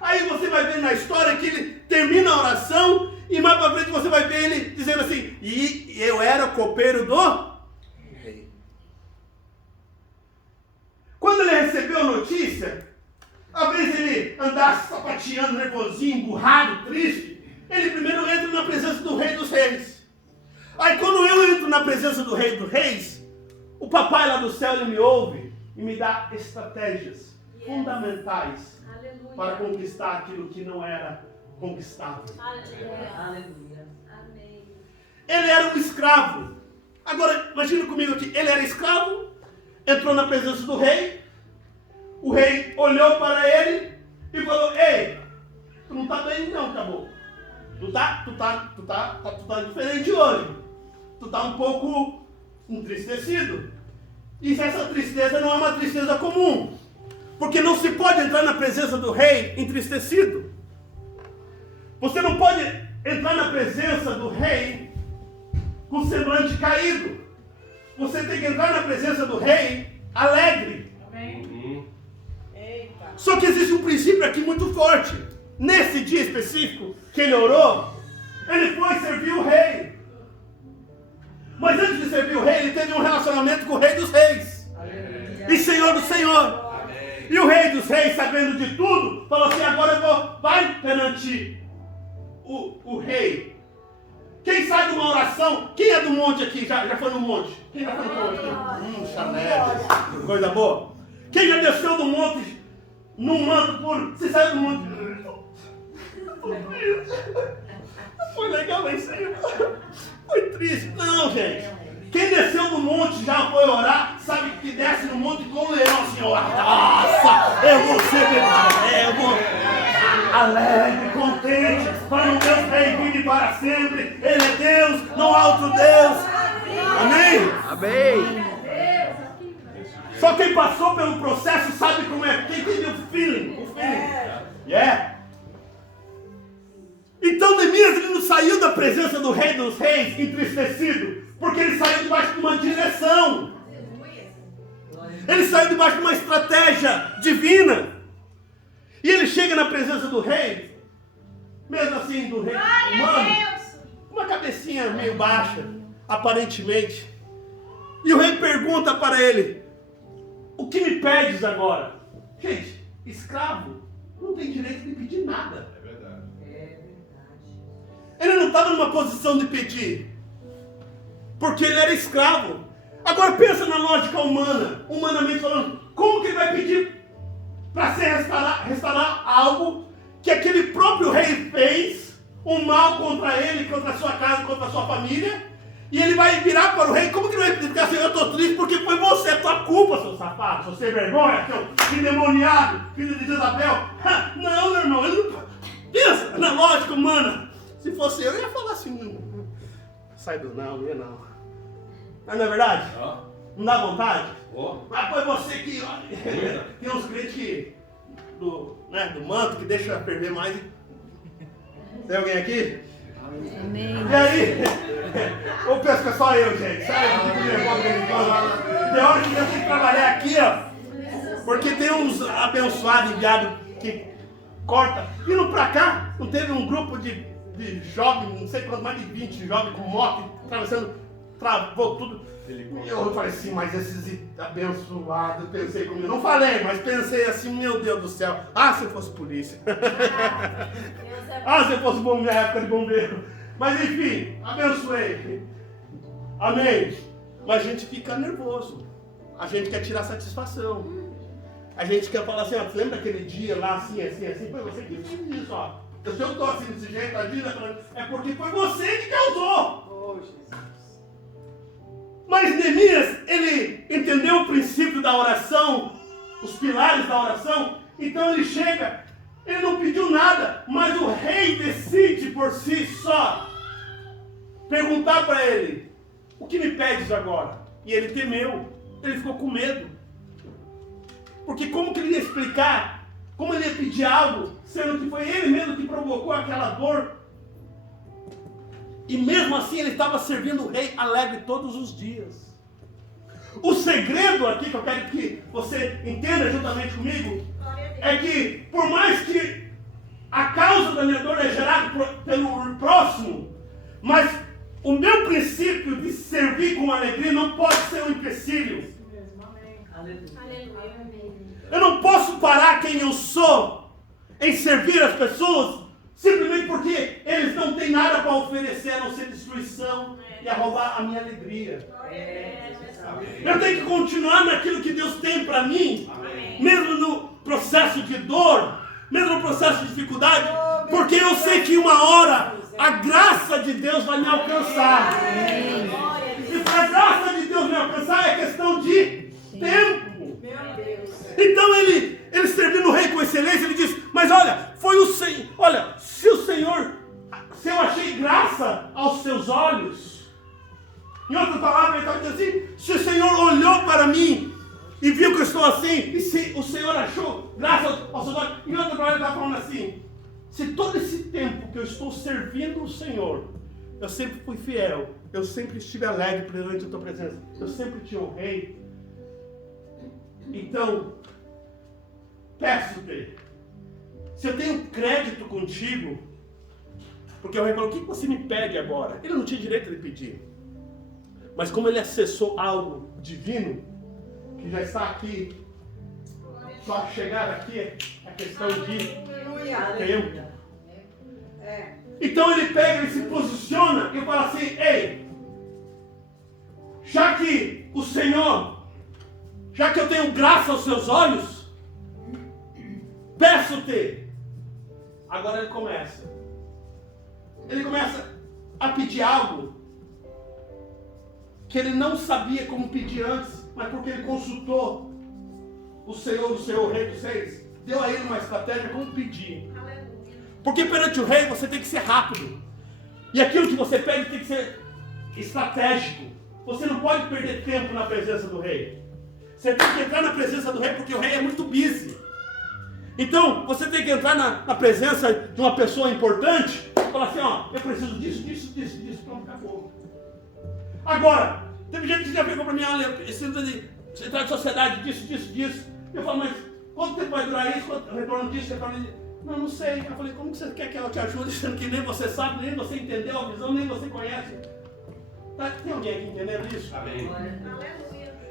Aí você vai ver na história que ele termina a oração e mais para frente você vai ver ele dizendo assim: e eu era copeiro do rei. Quando ele recebeu a notícia, às vezes ele andasse sapateando, nervosinho, emburrado, triste, ele primeiro entra na presença do Rei dos Reis. Aí quando eu entro na presença do Rei dos Reis, o papai lá do céu, ele me ouve e me dá estratégias fundamentais para conquistar aquilo que não era conquistável. Aleluia. Amém. Ele era um escravo. Agora, imagine comigo aqui, ele era escravo, entrou na presença do rei, o rei olhou para ele e falou: ei, tu não está bem não, caboclo. Tu tá diferente hoje. Tu tá um pouco entristecido. E essa tristeza não é uma tristeza comum. Porque não se pode entrar na presença do rei entristecido. Você não pode entrar na presença do rei com o semblante caído. Você tem que entrar na presença do rei alegre. Amém. Só que existe um princípio aqui muito forte. Nesse dia específico que ele orou, ele foi servir o rei. Mas antes de servir o rei, ele teve um relacionamento com o Rei dos Reis. E Senhor do Senhor. E o Rei dos Reis, sabendo de tudo, falou assim: agora vai perante o rei. Quem sai de uma oração, quem é do monte aqui? Já foi no monte? Quem já foi no monte? Chanel, coisa boa. Quem já desceu do monte, num manto puro? Você saiu do monte? Foi legal lá em cima. Foi triste. Não, gente. Quem desceu do monte já foi orar, sabe que desce no monte com o leão, Senhor. Nossa, eu vou ser eu vou alegre, contente, para o Deus rei vive para sempre. Ele é Deus, não há outro Deus. Amém? Amém. Só quem passou pelo processo sabe como é. Quem teve o feeling. Yeah. Então Neemias, ele não saiu da presença do Rei dos Reis entristecido, porque ele saiu debaixo de uma direção. Ele saiu debaixo de uma estratégia divina. E ele chega na presença do rei, mesmo assim do rei humano, uma cabecinha meio baixa, aparentemente. E o rei pergunta para ele: o que me pedes agora? Gente, escravo não tem direito de pedir nada. É verdade. Ele não estava numa posição de pedir, porque ele era escravo. Agora pensa na lógica humana, humanamente falando, como que ele vai pedir para se restaurar algo que aquele próprio rei fez, um mal contra ele, contra a sua casa, contra a sua família, e ele vai virar para o rei? Como que ele vai pedir assim: eu estou triste porque foi você, é tua culpa, seu safado, seu sem vergonha, seu endemoniado, filho de Jezabel. Não, meu irmão, ele não... Pensa na lógica humana. Se fosse eu ia falar assim: sai do não ia não. Mas não é verdade? Não dá vontade? Mas foi você que... Tem uns crentes que... Do manto que deixa ferver mais. Tem alguém aqui? Amém. E aí? Ou pensa que é só eu, gente? Sabe? Tem hora que eu tenho que trabalhar aqui, ó. Porque tem uns abençoados enviados que corta. Vindo pra cá, não teve um grupo de jovens, não sei quanto, mais de 20 jovens com moto, atravessando, travou tudo. E eu falei assim: mas esses abençoados, pensei comigo, não falei, mas pensei assim: meu Deus do céu, se eu fosse polícia, se eu fosse bombeiro, na época de bombeiro, mas enfim, abençoei, amém. Mas a gente fica nervoso, a gente quer tirar satisfação. A gente quer falar assim, ó, você lembra aquele dia lá, assim, foi você que fez isso, ó. Se eu estou assim desse jeito, a vida é porque foi você que causou. Mas Neemias, ele entendeu o princípio da oração, os pilares da oração, então ele chega, ele não pediu nada, mas o rei decide por si só perguntar para ele, o que me pedes agora? E ele temeu, ele ficou com medo. Porque como que ele ia explicar, como ele ia pedir algo, sendo que foi ele mesmo que provocou aquela dor? E mesmo assim ele estava servindo o rei alegre todos os dias. O segredo aqui que eu quero que você entenda juntamente comigo, é que por mais que a causa da minha dor é gerada pelo próximo, mas o meu princípio de servir com alegria não pode ser um empecilho. Eu não posso parar quem eu sou em servir as pessoas simplesmente porque eles não têm nada para oferecer a não ser destruição e a roubar a minha alegria. Eu tenho que continuar naquilo que Deus tem para mim, mesmo no processo de dor, mesmo no processo de dificuldade, porque eu sei que uma hora a graça de Deus vai me alcançar. E para a graça de Deus me alcançar é questão de tempo. Então ele servindo o rei com excelência, ele diz, mas olha, foi o Senhor, olha, se eu achei graça aos seus olhos, em outra palavra, ele estava dizendo assim, se o Senhor olhou para mim e viu que eu estou assim, e se o Senhor achou graça aos seus olhos, em outra palavra, ele estava falando assim, se todo esse tempo que eu estou servindo o Senhor, eu sempre fui fiel, eu sempre estive alegre perante a tua presença, eu sempre te honrei, então, peço-te, se eu tenho crédito contigo, porque o rei falou, o que você me pede agora? Ele não tinha direito de pedir, mas como ele acessou algo divino, que já está aqui, só chegar aqui é questão de tempo. Então ele pega, ele se posiciona e fala assim, ei, já que o Senhor, já que eu tenho graça aos seus olhos, peço-te. Agora ele começa a pedir algo que ele não sabia como pedir antes, mas porque ele consultou o Senhor Rei dos Reis, deu a ele uma estratégia como pedir. Porque perante o rei você tem que ser rápido, e aquilo que você pede tem que ser estratégico. Você não pode perder tempo na presença do rei. Você tem que entrar na presença do rei porque o rei é muito busy. Então, você tem que entrar na presença de uma pessoa importante e falar assim, ó, eu preciso disso, pronto, acabou. Agora, teve gente que já pegou para mim, olha, eu preciso de entrar de sociedade, disso. Eu falo, mas quanto tempo vai durar isso? Quanto retorno disso? Não sei. Eu falei, como que você quer que ela te ajude, sendo que nem você sabe, nem você entendeu a visão, nem você conhece? Tá, tem alguém aqui entendendo isso? Amém.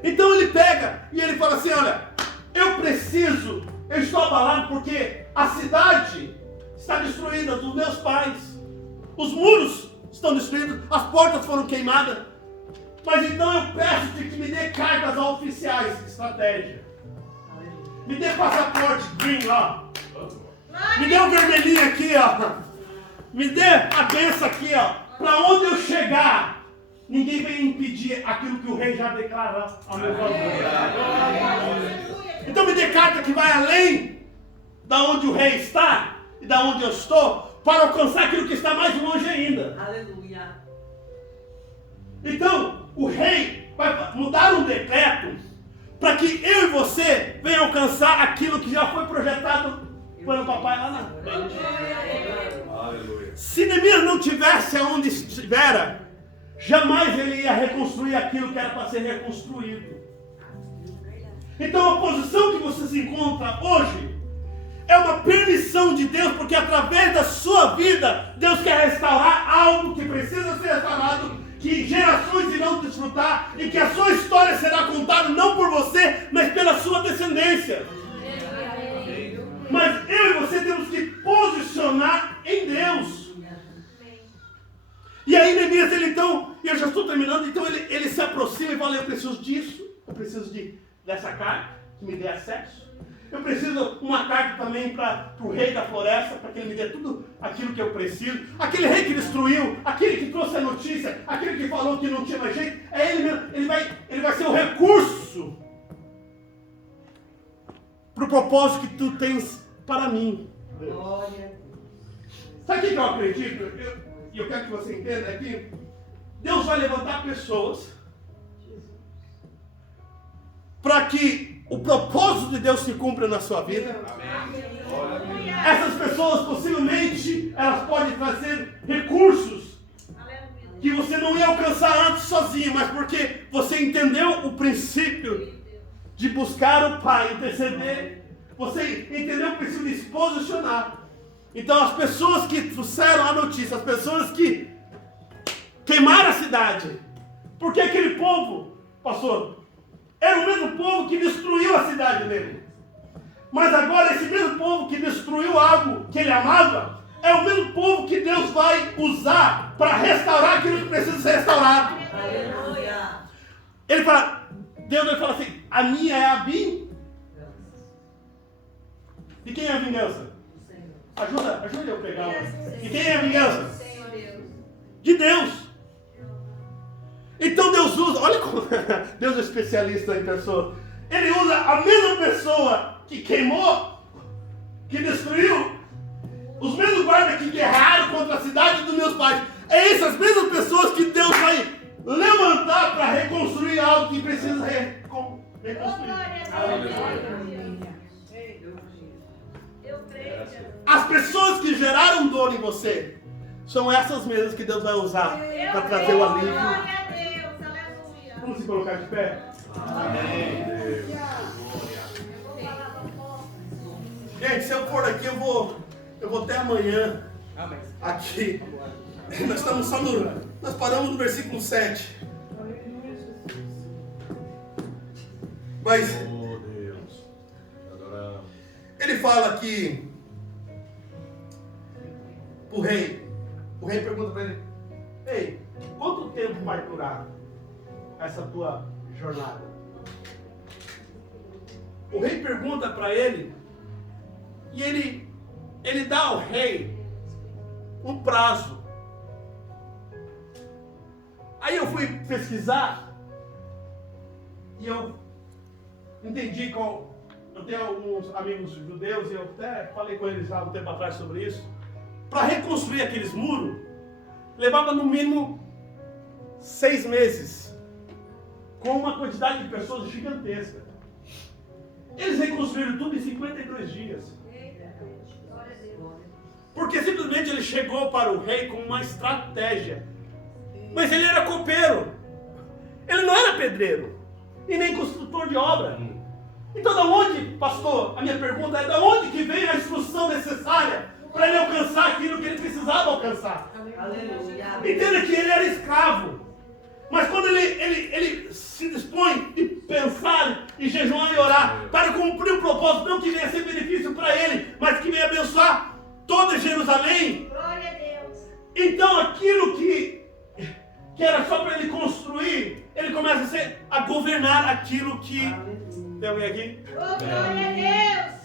Então ele pega e ele fala assim, olha, eu estou abalado porque a cidade está destruída dos meus pais. Os muros estão destruídos, as portas foram queimadas. Mas então eu peço-te que me dê cartas a oficiais de estratégia. Me dê passaporte green lá. Me dê um vermelhinho aqui, ó. Me dê a benção aqui, ó. Para onde eu chegar, ninguém vem impedir aquilo que o rei já declara ao meu favor. Então me dê carta que vai além da onde o rei está e da onde eu estou, para alcançar aquilo que está mais longe ainda. Aleluia. Então, o rei vai mudar um decreto para que eu e você venham alcançar aquilo que já foi projetado pelo papai lá na frente. Aleluia. Se Neemias não tivesse aonde estivera, jamais ele ia reconstruir aquilo que era para ser reconstruído. Então a posição que você se encontra hoje é uma permissão de Deus, porque através da sua vida, Deus quer restaurar algo que precisa ser restaurado, que gerações irão desfrutar, e que a sua história será contada não por você, mas pela sua descendência. Mas eu e você temos que posicionar em Deus. E aí Neemias, ele então, eu já estou terminando, então ele se aproxima e fala, eu preciso disso. Eu preciso dessa carta que me dê acesso. Eu preciso uma carta também para o rei da floresta, para que ele me dê tudo aquilo que eu preciso. Aquele rei que destruiu, aquele que trouxe a notícia, aquele que falou que não tinha mais jeito, é ele mesmo. Ele vai ser o recurso para o propósito que tu tens para mim. Sabe o que eu acredito? E eu quero que você entenda aqui. Deus vai levantar pessoas para que o propósito de Deus se cumpra na sua vida. Amém. Essas pessoas possivelmente elas podem trazer recursos que você não ia alcançar antes sozinho, mas porque você entendeu o princípio de buscar o Pai, interceder, você entendeu o princípio de se posicionar. Então as pessoas que trouxeram a notícia, as pessoas que queimaram a cidade, porque aquele povo, pastor, era o mesmo povo que destruiu a cidade dele. Mas agora esse mesmo povo que destruiu algo que ele amava, é o mesmo povo que Deus vai usar para restaurar aquilo que precisa ser restaurado. Aleluia. Deus vai falar assim, a minha é a vingança. De quem é a vingança? Ajuda eu a pegar. De quem é a vingança? De Deus. Então Deus usa, olha como Deus é especialista em pessoas. Ele usa a mesma pessoa que queimou, que destruiu, os mesmos guardas que guerraram contra a cidade dos meus pais. É essas mesmas pessoas que Deus vai levantar para reconstruir algo que precisa reconstruir. As pessoas que geraram dor em você são essas mesmas que Deus vai usar para trazer o alívio. Vamos se colocar de pé? Amém. Gente, se eu for aqui, eu vou até amanhã. Aqui. Nós paramos no versículo 7. Mas ele fala aqui o rei pergunta para ele: ei, quanto tempo vai durar essa tua jornada? O rei pergunta para ele, e ele dá ao rei um prazo. Aí eu fui pesquisar e eu entendi eu tenho alguns amigos judeus e eu até falei com eles há um tempo atrás sobre isso. Para reconstruir aqueles muros, levava no mínimo 6 meses, com uma quantidade de pessoas gigantesca. Eles reconstruíram tudo em 52 dias. Porque simplesmente ele chegou para o rei com uma estratégia. Mas ele era copeiro. Ele não era pedreiro. E nem construtor de obra. Então da onde, pastor, a minha pergunta é: da onde que vem a instrução necessária para ele alcançar aquilo que ele precisava alcançar? Aleluia. Entenda que ele era escravo. Mas quando ele se dispõe de pensar e jejuar e orar para cumprir o propósito, não que venha ser benefício para ele, mas que venha abençoar toda Jerusalém. Glória a Deus. Então aquilo que era só para ele construir, ele começa a governar aquilo que... Tem alguém aqui? Glória a Deus.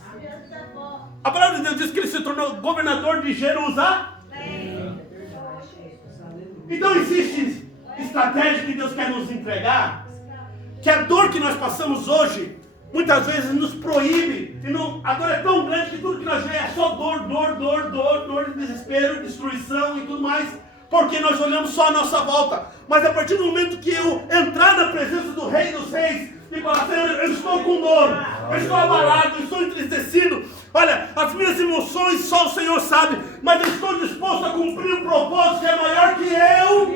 A palavra de Deus diz que ele se tornou governador de Jerusalém. Então existe estratégia que Deus quer nos entregar, que a dor que nós passamos hoje muitas vezes nos proíbe, a dor é tão grande que tudo que nós vemos é só dor, desespero, destruição e tudo mais, porque nós olhamos só a nossa volta. Mas a partir do momento que eu entrar na presença do Rei dos Reis e falar: Senhor, eu estou com dor, eu estou abalado, eu estou entristecido, olha, as minhas emoções só o Senhor sabe, mas eu estou disposto a cumprir um propósito que é maior que eu.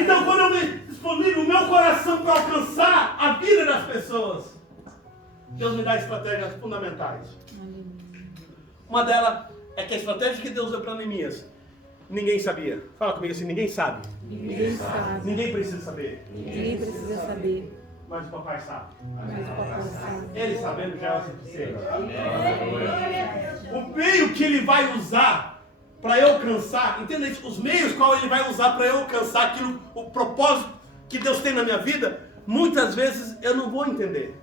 Então quando eu me disponível o meu coração para alcançar a vida das pessoas, Deus me dá estratégias fundamentais. Uma delas é que a estratégia que Deus deu para Neemias, ninguém sabia. Fala comigo assim: ninguém sabe. Ninguém sabe. Ninguém precisa saber. Ninguém precisa saber. Mas o papai sabe. Mas o papai sabe. Ele sabendo já é o suficiente. O meio que ele vai usar para eu alcançar, entenda isso, os meios qual ele vai usar para eu alcançar aquilo, o propósito que Deus tem na minha vida, muitas vezes eu não vou entender.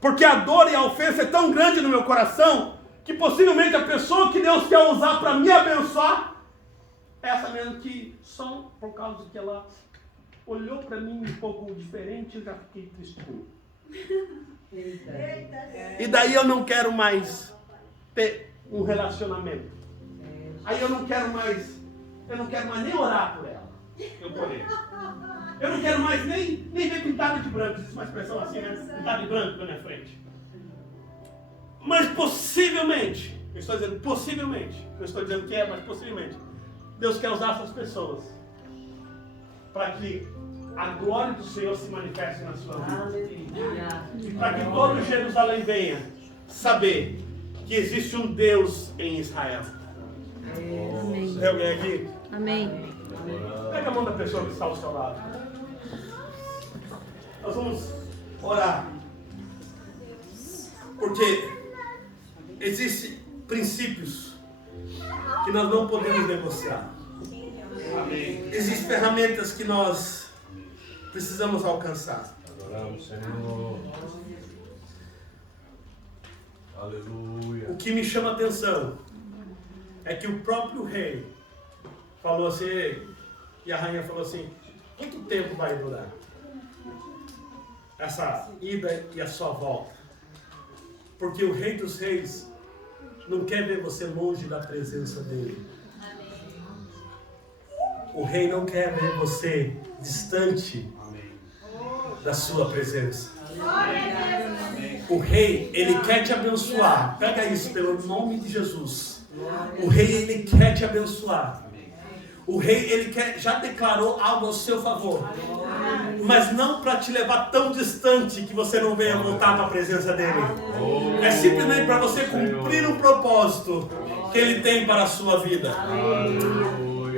Porque a dor e a ofensa é tão grande no meu coração, que possivelmente a pessoa que Deus quer usar para me abençoar, é essa mesmo que só por causa que ela olhou para mim um pouco diferente, eu já fiquei tristinho. E daí eu não quero mais ter um relacionamento. Aí eu não quero mais nem orar por ela. Eu não quero mais nem ver pintada de branco. Existe uma expressão assim, né? Pintada de branco na minha frente. Mas possivelmente, eu estou dizendo possivelmente, eu estou dizendo que é, mas possivelmente, Deus quer usar essas pessoas para que a glória do Senhor se manifeste na sua vida. E para que todo Jerusalém venha saber que existe um Deus em Israel. Amém. Tem alguém aqui? Amém. Pega a mão da pessoa que está ao seu lado. Nós vamos orar. Porque existem princípios que nós não podemos negociar. Existem ferramentas que nós precisamos alcançar. Adoramos, Senhor. Aleluia. O que me chama a atenção é que o próprio rei falou assim, e a rainha falou assim: quanto tempo vai durar essa ida e a sua volta? Porque o Rei dos Reis não quer ver você longe da presença dele. O rei não quer ver você distante da sua presença. O rei, ele quer te abençoar. Pega isso pelo nome de Jesus. O rei, ele quer te abençoar. O rei, ele já declarou algo ao seu favor. Mas não para te levar tão distante que você não venha voltar para a presença dele. É simplesmente para você cumprir um propósito que ele tem para a sua vida.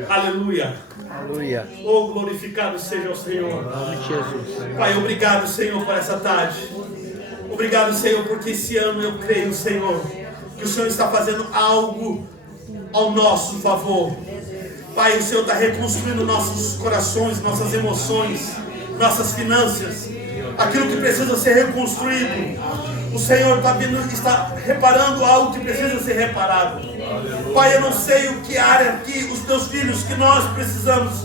Aleluia. Aleluia. Oh, glorificado seja o Senhor. Jesus. Pai, obrigado, Senhor, por essa tarde. Obrigado, Senhor, porque esse ano eu creio, Senhor, que o Senhor está fazendo algo ao nosso favor. Pai, o Senhor está reconstruindo nossos corações, nossas emoções, nossas finanças, aquilo que precisa ser reconstruído. O Senhor está reparando algo que precisa ser reparado. Pai, eu não sei o que área que os teus filhos, que nós precisamos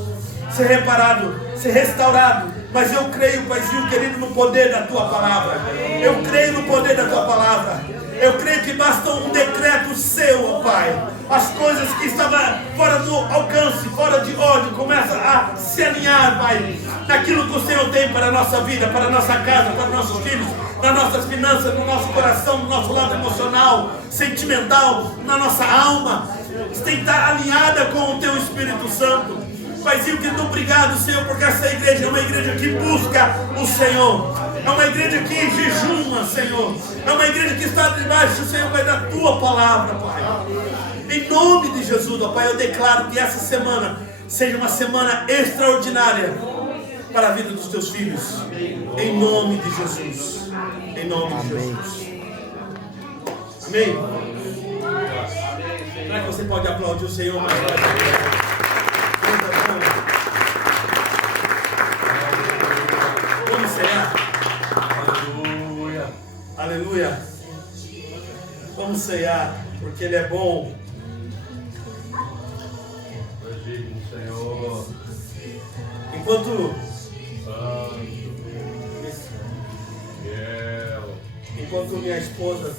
ser reparado, ser restaurado, mas eu creio, Paizinho querido, no poder da tua palavra. Eu creio no poder da tua palavra. Eu creio que basta um decreto seu, ó Pai. As coisas que estavam fora do alcance, fora de ordem, começam a se alinhar, Pai, naquilo que o Senhor tem para a nossa vida, para a nossa casa, para os nossos filhos, nas nossas finanças, no nosso coração, no nosso lado emocional, sentimental, na nossa alma. Você tem que estar alinhada com o teu Espírito Santo. Paizinho, querido, obrigado, Senhor, porque essa igreja é uma igreja que busca o Senhor. É uma igreja que jejuma, Senhor. É uma igreja que está debaixo, Senhor, Pai, da tua palavra, Pai. Em nome de Jesus, ó Pai, eu declaro que essa semana seja uma semana extraordinária para a vida dos teus filhos. Em nome de Jesus. Em nome de Jesus. Amém? Será que você pode aplaudir o Senhor mais uma vez? Vamos cear. Aleluia. Aleluia. Vamos cear, porque Ele é bom. Digno, Senhor. Enquanto minha esposa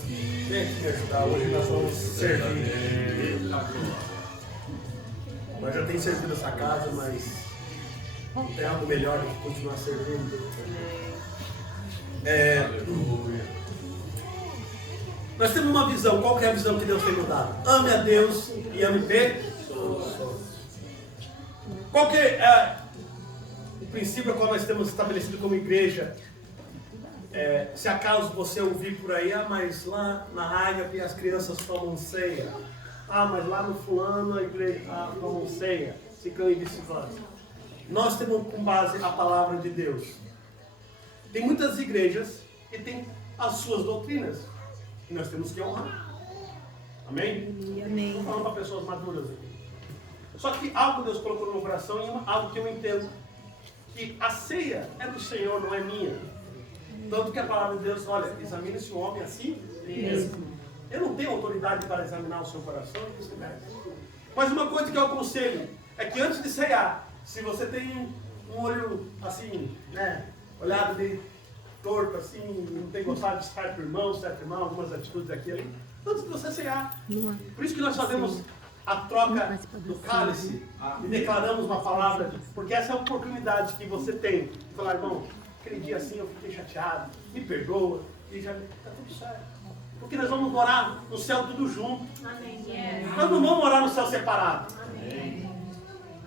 vem aqui me ajudar, hoje nós vamos servir. Nós já temos servido essa casa, mas não tem algo melhor do que continuar servindo. Nós temos uma visão. Qual que é a visão que Deus tem nos dado? Ame a Deus e ame pessoas. Qual que é o princípio ao qual nós temos estabelecido como igreja? Se acaso você ouvir por aí, mas lá na Ágape as crianças tomam ceia. Mas lá no fulano a igreja tomam ceia. Ficam e vice-versa. Nós temos com base a palavra de Deus. Tem muitas igrejas que têm as suas doutrinas. E nós temos que honrar. Amém? Amém. Estou falando para pessoas maduras aqui. Só que algo Deus colocou no meu coração e algo que eu entendo que a ceia é do Senhor, não é minha. Tanto que a palavra de Deus, olha, examine-se o homem assim mesmo. Eu não tenho autoridade para examinar o seu coração e vice-versa. Mas uma coisa que eu aconselho é que antes de ceiar, se você tem um olho assim, né, olhado de torto assim, não tem gostado de certo irmão, algumas atitudes aqui ali, antes de você ceiar. Por isso que nós fazemos a troca do cálice e declaramos uma palavra, porque essa é a oportunidade que você tem de falar, irmão, aquele dia assim eu fiquei chateado, me perdoa, e já está tudo certo. Porque nós vamos morar no céu tudo junto. Nós não vamos morar no céu separado.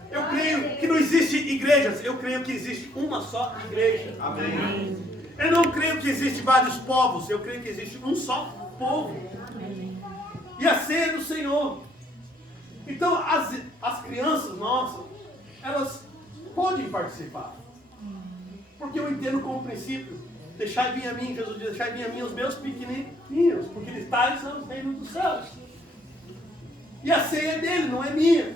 Eu creio que não existe igrejas, eu creio que existe uma só igreja. Amém. Eu não creio que existe vários povos, eu creio que existe um só povo. E a ceia é do Senhor. Então as crianças nossas, elas podem participar. Porque eu entendo como princípio, deixai vir a mim, Jesus diz, deixai vir a mim os meus pequenininhos, porque de tais são os reinos dos céus. E a ceia é dele, não é minha.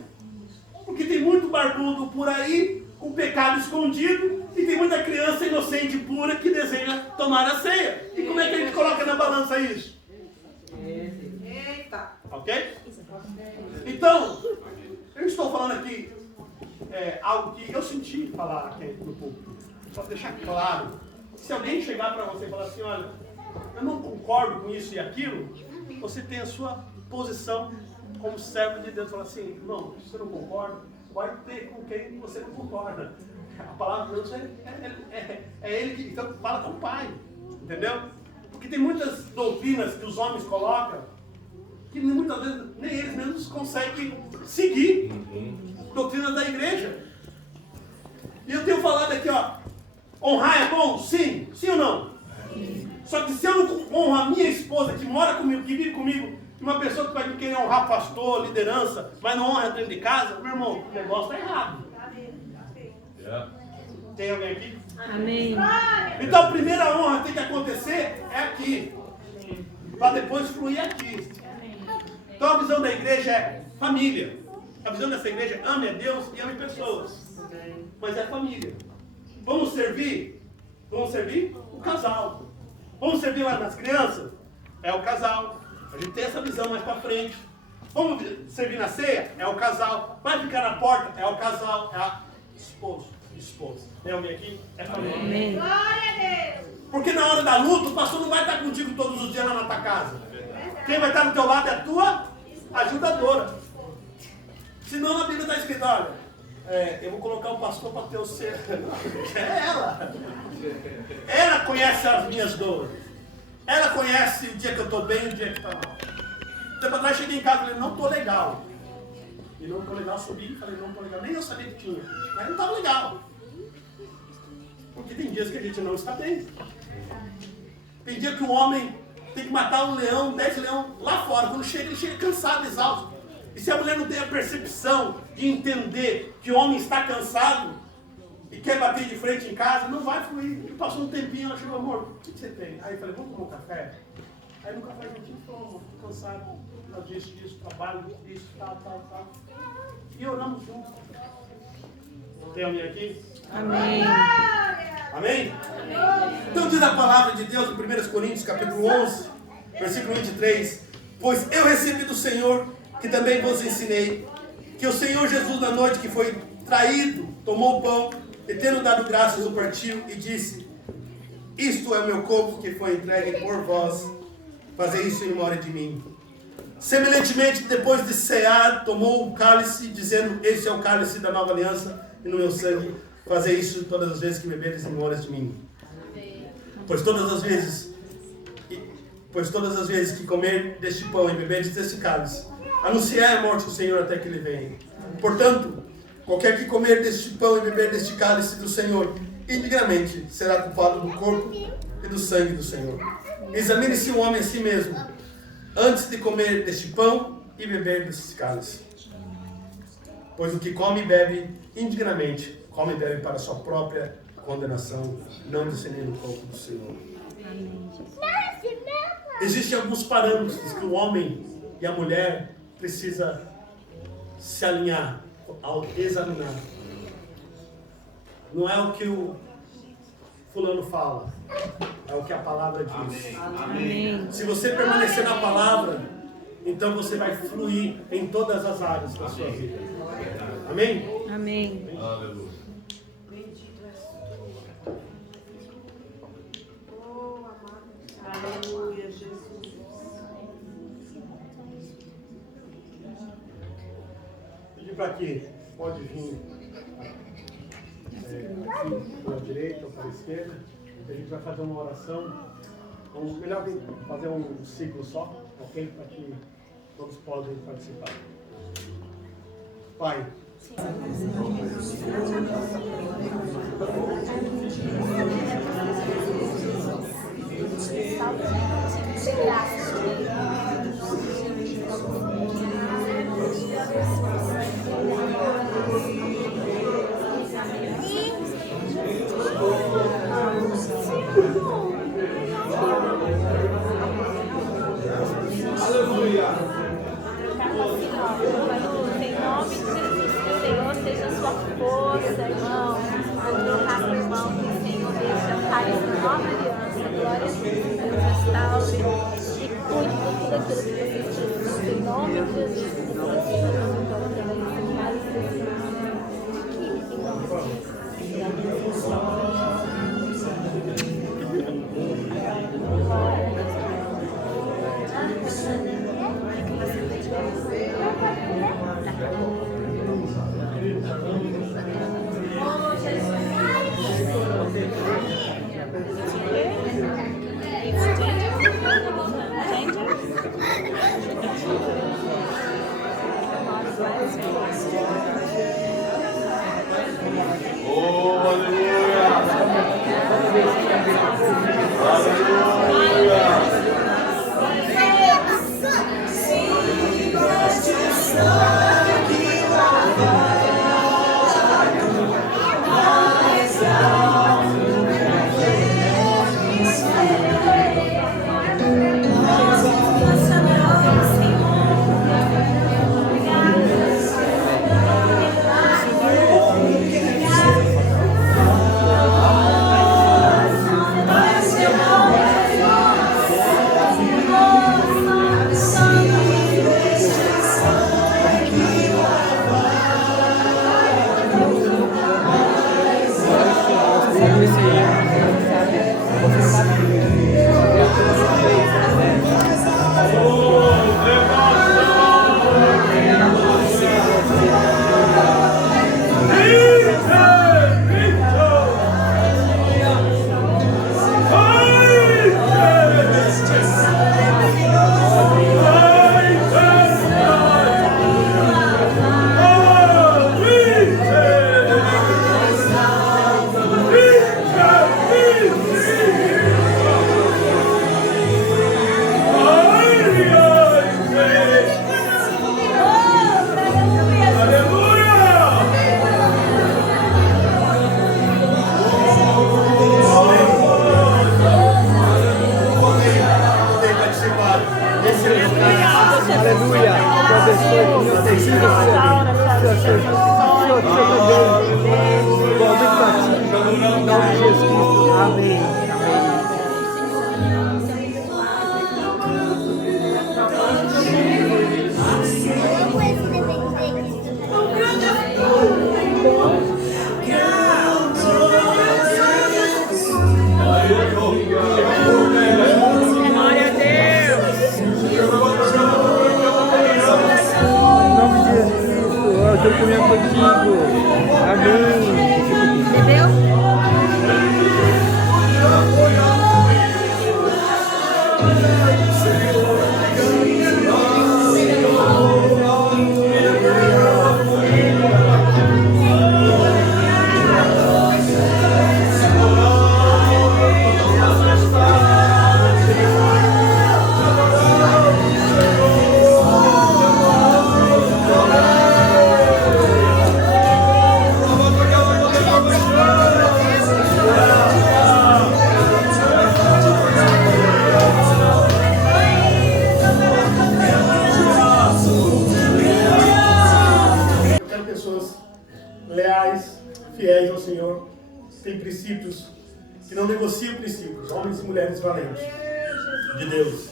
Porque tem muito barbudo por aí, com pecado escondido, e tem muita criança inocente e pura que deseja tomar a ceia. E como é que a gente coloca na balança isso? Eita. Ok? Então, eu estou falando aqui algo que eu senti falar aqui no público. Só deixar claro. Se alguém chegar para você e falar assim, olha, eu não concordo com isso e aquilo, você tem a sua posição como servo de Deus. Fala assim, irmão, se você não concorda, vai ter com quem você não concorda. A palavra de Deus é ele que então, fala com o Pai. Entendeu? Porque tem muitas doutrinas que os homens colocam que muitas vezes nem eles mesmos conseguem seguir. Doutrinas da igreja. E eu tenho falado aqui, ó, honrar é bom? Sim. Sim ou não? Sim. Só que se eu não honro a minha esposa que mora comigo, que vive comigo, uma pessoa que vai querer honrar pastor, liderança, mas não honra dentro de casa, meu irmão, o negócio está errado. Tem alguém aqui? Amém. Então a primeira honra que tem que acontecer é aqui. Para depois fluir aqui. Então a visão da igreja é família. A visão dessa igreja é ame a Deus e ame pessoas. Mas é família. Vamos servir? Vamos servir o casal. Vamos servir lá nas crianças? É o casal. A gente tem essa visão mais para frente. Vamos servir na ceia? É o casal. Vai ficar na porta? É o casal. É a esposa. Tem alguém aqui? É família. Amém. Glória a Deus. Porque na hora da luta, o pastor não vai estar contigo todos os dias lá na tua casa. Quem vai estar do teu lado é a tua ajudadora. Senão na Bíblia está escrito, olha, eu vou colocar um pastor para ter o ser. É ela. Ela conhece as minhas dores. Ela conhece o dia que eu estou bem e o dia que está mal. Tempo atrás cheguei em casa e falei, não estou legal. E não estou legal, subi e falei, não estou legal. Nem eu sabia que tinha, mas não estava legal. Porque tem dias que a gente não está bem. Tem dia que o homem tem que matar um leão, 10 leões lá fora. Quando chega, ele chega cansado, exausto. E se a mulher não tem a percepção de entender que o homem está cansado e quer bater de frente em casa, não vai fluir. E passou um tempinho, ela chegou, amor, o que você tem? Aí eu falei, vamos tomar um café? Aí no café a gente falou, amor, tô cansado, disso, trabalho, isso, tal. E oramos juntos. Tem alguém aqui? Amém. Amém? Então diz a palavra de Deus em 1 Coríntios capítulo 11, versículo 23. Pois eu recebi do Senhor, que também vos ensinei, que o Senhor Jesus na noite que foi traído, tomou o pão, e tendo dado graças, o partiu e disse, isto é o meu corpo que foi entregue por vós, fazei isso em memória de mim. Semelhantemente, depois de cear, tomou o cálice, dizendo, este é o cálice da nova aliança, e no meu sangue, fazei isso todas as vezes que beberes em memória de mim. Pois todas as vezes que comer deste pão e beberes deste cálice, anunciai a morte do Senhor até que ele venha. Portanto, qualquer que comer deste pão e beber deste cálice do Senhor, indignamente será culpado do corpo e do sangue do Senhor. Examine-se o homem a si mesmo, antes de comer deste pão e beber deste cálice. Pois o que come e bebe indignamente, come e bebe para a sua própria condenação, não discernindo o corpo do Senhor. Existem alguns parâmetros que o homem e a mulher precisa se alinhar ao examinar. Não é o que o fulano fala, é o que a palavra diz. Amém. Se você permanecer na palavra, então você vai fluir em todas as áreas da sua vida. Amém? Amém. Aleluia, Jesus. Pedir para que pode vir aqui para a direita ou para a esquerda. A gente vai fazer uma oração. Melhor fazer um ciclo só, ok? Para que todos possam participar. Pai. Aleluia. Em nome de Jesus, que o Senhor seja sua força, irmão. Vou colocar pro irmão que o Senhor deixa cair na nova aliança. Glória a Deus, restaure e cuide de tudo aquilo que você precisa. Em nome de Jesus, que você seja têm princípios, que não negociam princípios, homens e mulheres valentes de Deus.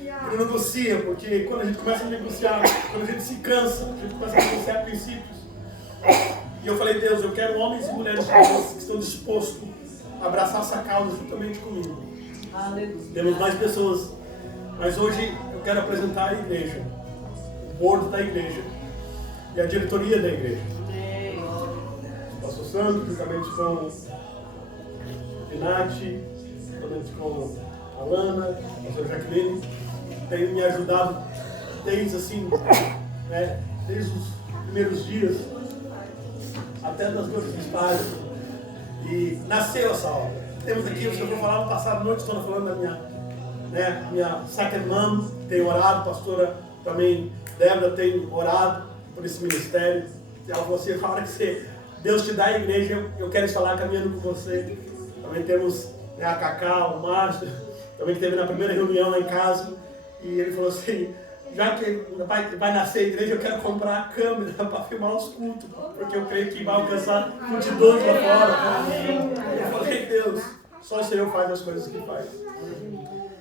Que não negociam, porque quando a gente começa a negociar, quando a gente se cansa, a gente começa a negociar princípios. E eu falei, Deus, eu quero homens e mulheres de Deus que estão dispostos a abraçar essa causa juntamente comigo. Temos mais pessoas, mas hoje eu quero apresentar a igreja, o board da igreja e a diretoria da igreja. O pastor Sandro, juntamente com o Pinati, juntamente com a Lana, a pastora Jaqueline, tem me ajudado desde assim, né, desde os primeiros dias até das meus estágios. E nasceu essa obra. Temos aqui, o senhor foi falar no passado noite, estou falando da minha second mom, tem orado, a pastora também, Débora, tem orado por esse ministério. Você, a hora que Deus te dá a igreja, eu quero estar lá caminhando com você. Também temos a Cacá, o Márcio, também que teve na primeira reunião lá em casa, e ele falou assim, já que vai nascer a igreja, eu quero comprar a câmera para filmar os cultos, porque eu creio que vai alcançar multidões lá fora. Eu falei, Deus, só o Senhor faz as coisas que faz.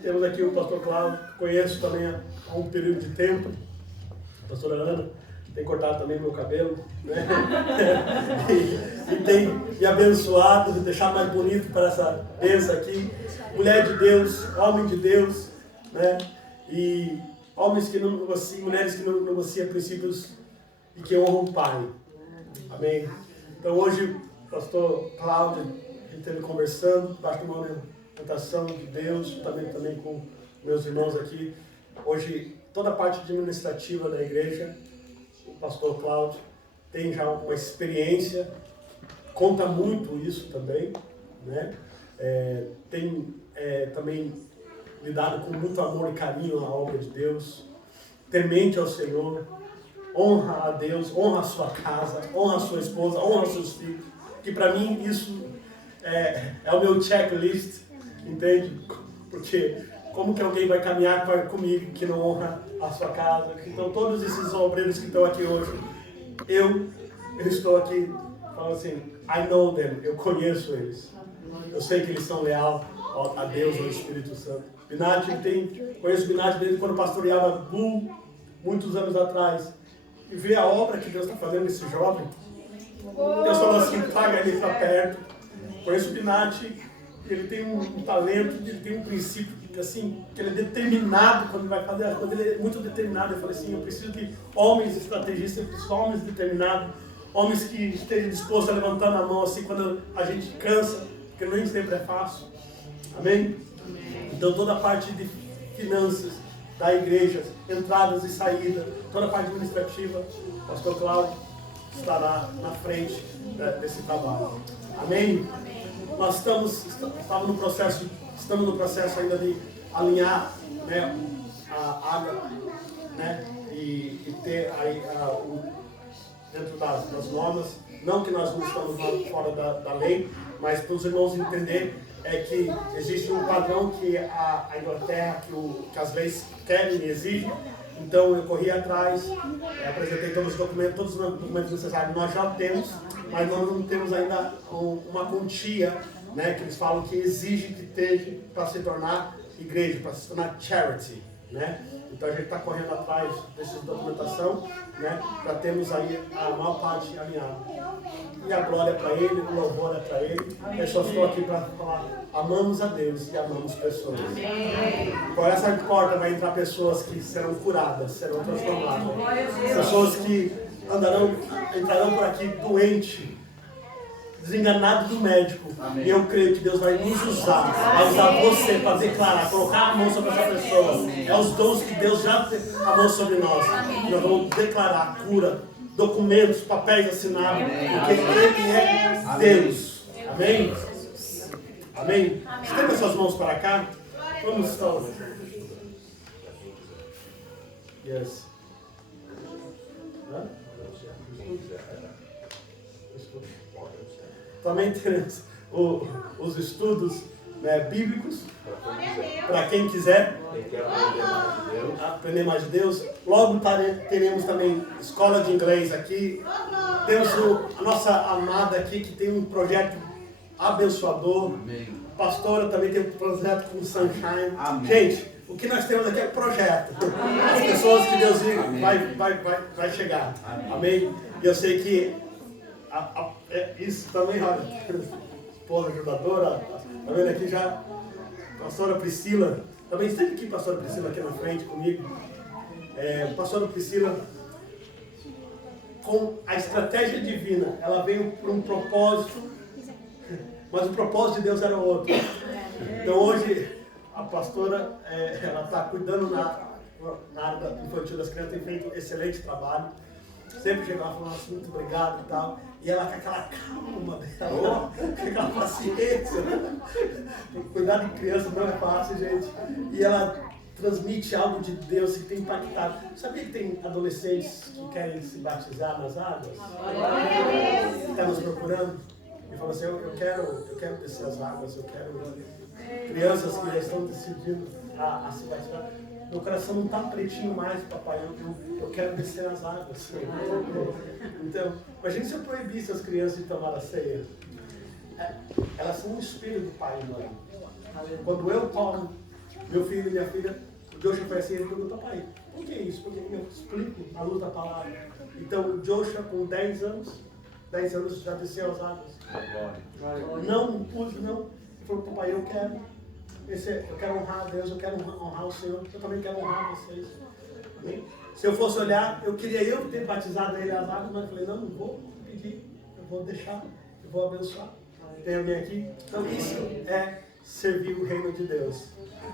Temos aqui o pastor Cláudio, conheço também há um período de tempo, a pastora Ana, tem cortado também meu cabelo, né? e tem me abençoado, me deixado mais bonito para essa bênção aqui. Mulher de Deus, homem de Deus, né? E homens que não negociam, mulheres que não negociam princípios e que honram o Pai. Amém? Então hoje, o pastor Cláudio, a gente esteve conversando, debaixo de uma orientação de Deus, também com meus irmãos aqui. Hoje, toda a parte administrativa da igreja, o pastor Cláudio tem já uma experiência, conta muito isso também, né? Tem também lidado com muito amor e carinho à obra de Deus, temente ao Senhor, honra a Deus, honra a sua casa, honra a sua esposa, honra os seus filhos, que para mim isso é o meu checklist, entende? Porque como que alguém vai caminhar comigo que não honra a sua casa? Então todos esses obreiros que estão aqui hoje, eu estou aqui falando assim, I know them, eu conheço eles, eu sei que eles são leais a Deus, ao Espírito Santo. Binati, conheço o Binati desde quando pastoreava Bull, muitos anos atrás, e ver a obra que Deus está fazendo nesse jovem. Deus falou assim, traga ele para perto. Conheço o Binati, ele tem um talento, ele tem um princípio, assim, que ele é determinado quando ele vai fazer as coisas, ele é muito determinado. Eu falei assim, eu preciso de homens estrategistas, eu preciso de homens determinados, homens que estejam dispostos a levantar a mão assim quando a gente cansa, porque nem sempre é fácil. Amém? Então toda a parte de finanças da igreja, entradas e saídas, toda a parte administrativa, o pastor Cláudio estará na frente desse trabalho. Amém? Nós estamos no processo ainda de alinhar, né, a água, né, e ter aí dentro das normas, não que nós não estamos fora da lei, mas para os irmãos entenderem que existe um padrão que a Inglaterra, que as leis querem e exigem. Então eu corri atrás, apresentei todos os documentos necessários, nós já temos, mas nós não temos ainda uma quantia, né, que eles falam que exige que esteja para se tornar igreja, para se tornar charity, né? Então a gente está correndo atrás dessa documentação, né, para termos aí a maior parte alinhada. E a glória é para Ele, o louvor é para Ele. Eu só estou aqui para falar, amamos a Deus e amamos pessoas. Por essa porta vai entrar pessoas que serão curadas, serão transformadas. Pessoas que entrarão por aqui doentes, desenganado do médico. Amém. E eu creio que Deus vai nos usar, vai usar você para declarar, colocar a mão sobre essa pessoa. Amém. É os dons que Deus já amou sobre nós. Amém. Nós vamos declarar cura, documentos, papéis assinados, porque Ele é Deus. Amém? Amém? Estenda suas mãos para cá. Vamos estar. Yes. Também teremos os estudos, né, bíblicos, para quem quiser aprender mais de Deus. Logo teremos também escola de inglês aqui. Temos a nossa amada aqui que tem um projeto abençoador. Pastora também tem um projeto com o Sunshine. Gente, o que nós temos aqui é projeto. As pessoas que Deus vai chegar. Amém? E eu sei que isso também, olha, esposa ajudadora, tá vendo aqui já? Pastora Priscila, também sempre aqui, pastora Priscila aqui na frente comigo. Pastora Priscila, com a estratégia divina, ela veio para um propósito, mas o propósito de Deus era outro. Então hoje a pastora, ela está cuidando na área infantil das crianças, tem feito um excelente trabalho. Sempre chega lá falando assim, muito obrigado e tal. E ela com aquela calma dela, com aquela paciência. Cuidar de criança não é fácil, gente. E ela transmite algo de Deus que tem impactado. Sabia que tem adolescentes que querem se batizar nas águas? Está nos procurando? E fala assim, eu quero descer as águas, eu quero... Crianças que já estão decidindo a se batizar. Meu coração não está pretinho mais, papai, eu quero descer as águas. Então, imagine se eu proibisse as crianças de tomar a ceia. Elas são um espelho do pai e mãe. Quando eu tomo, meu filho e minha filha, o Joshua foi assim, ele pergunta, pai, por que isso? Porque eu explico a luz da palavra. Então, o Joshua, com 10 anos já desceu as águas. Não pude, não. Ele falou, papai, eu quero honrar a Deus, eu quero honrar o Senhor, eu também quero honrar vocês. Amém? Se eu fosse olhar, eu queria ter batizado ele as águas, mas eu falei, não vou pedir, eu vou deixar, eu vou abençoar. Tem alguém aqui? Então isso é servir o reino de Deus.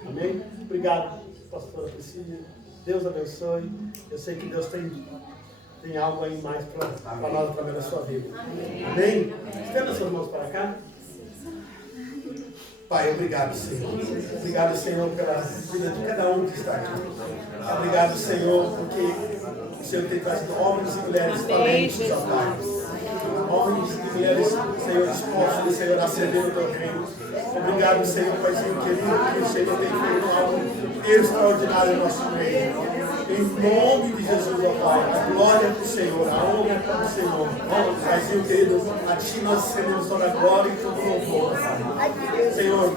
Amém? Obrigado, pastora Priscila. Deus abençoe. Eu sei que Deus tem algo aí mais para nós através da sua vida. Amém? Estenda suas mãos para cá. Pai, obrigado, Senhor. Obrigado, Senhor, pela vida de cada um que está aqui. Obrigado, Senhor, porque o Senhor tem trazido homens e mulheres valentes, ó Pai. Homens e mulheres, Senhor, dispostos, Senhor, a servir o teu reino. Obrigado, Senhor, Paizinho querido, que o Senhor tem feito algo extraordinário no nosso meio. Em nome de Jesus, ó Pai, a glória do Senhor, a honra é para o Senhor. Paizinho querido, a Ti nós rendemos toda a glória e todo o louvor, Pai. Senhor,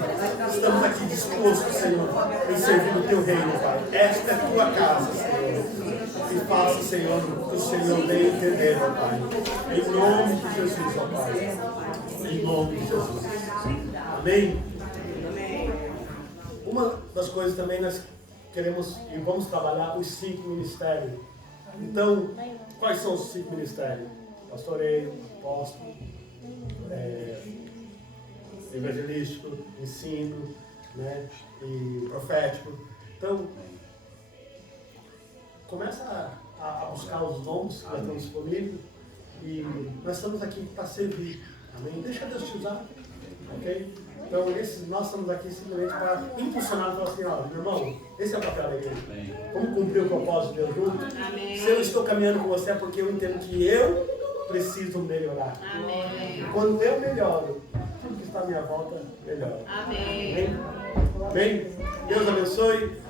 estamos aqui dispostos, Senhor, em servir o Teu reino, Pai. Esta é a Tua casa, Senhor. E faça, Senhor, o que o Senhor dê entender, ó Pai. Em nome de Jesus, ó Pai. Em nome de Jesus. Amém? Uma das coisas também nós queremos e vamos trabalhar os 5 ministérios. Então, quais são os 5 ministérios? Pastoreio, apóstolo, evangelístico, ensino, né, e profético. Então, começa a buscar os dons que já estão disponíveis e nós estamos aqui para servir. Amém? Deixa Deus te usar, ok? Então, nós estamos aqui simplesmente para impulsionar e falar assim, ó, meu irmão, esse é o papel da igreja. Vamos cumprir o propósito de Deus junto? Se eu estou caminhando com você é porque eu entendo que eu preciso melhorar. Amém. Quando eu melhoro, tudo que está à minha volta melhora. Amém. Amém? Deus abençoe.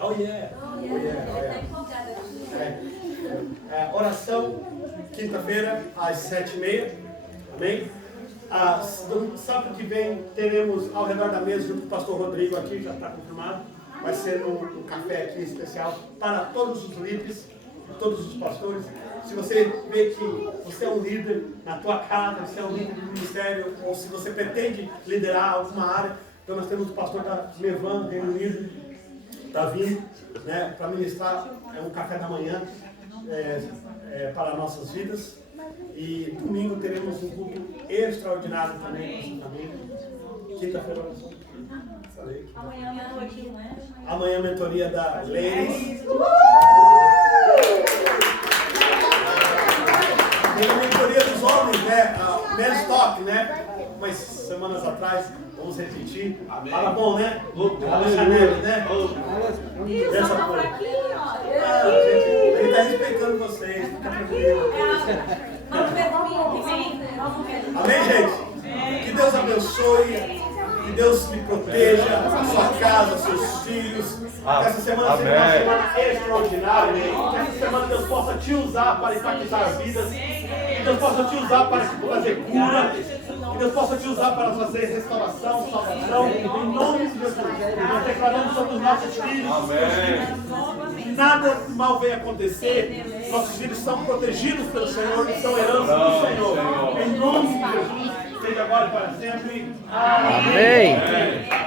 Oh yeah. Oh yeah. Oração, quinta-feira, às 7h30. Amém? Sábado que vem teremos ao redor da mesa junto com o pastor Rodrigo aqui, já está confirmado. Vai ser um café aqui especial para todos os líderes, todos os pastores. Se você vê que você é um líder na tua casa, você é um líder do ministério, ou se você pretende liderar alguma área, então nós temos o pastor da Mevan, Reino Unido, está vindo, né, para ministrar um café da manhã para nossas vidas. E domingo teremos um culto extraordinário também. Quinta-feira, falei. Amanhã a mentoria da Ladies. Tem a mentoria dos homens, né? A Men's Talk, né? Umas semanas atrás, vamos repetir. Fala bom, né? Fala Chanel, né? Essa coisa. Ele está respeitando vocês. Fica tranquilo. Amém, gente? Que Deus abençoe, que Deus me proteja, a sua casa, seus filhos. Que essa semana seja uma semana extraordinária. Que essa semana Deus possa te usar para impactar vidas. Que Deus possa te usar para fazer cura. Que Deus possa te usar para fazer restauração, salvação, em nome de Jesus. Nós declaramos sobre os nossos filhos. Que nada mal venha acontecer. Nossos filhos são protegidos pelo Senhor e são herança do Senhor. Em nome de Jesus. Seja agora e para sempre. Amém. Amém.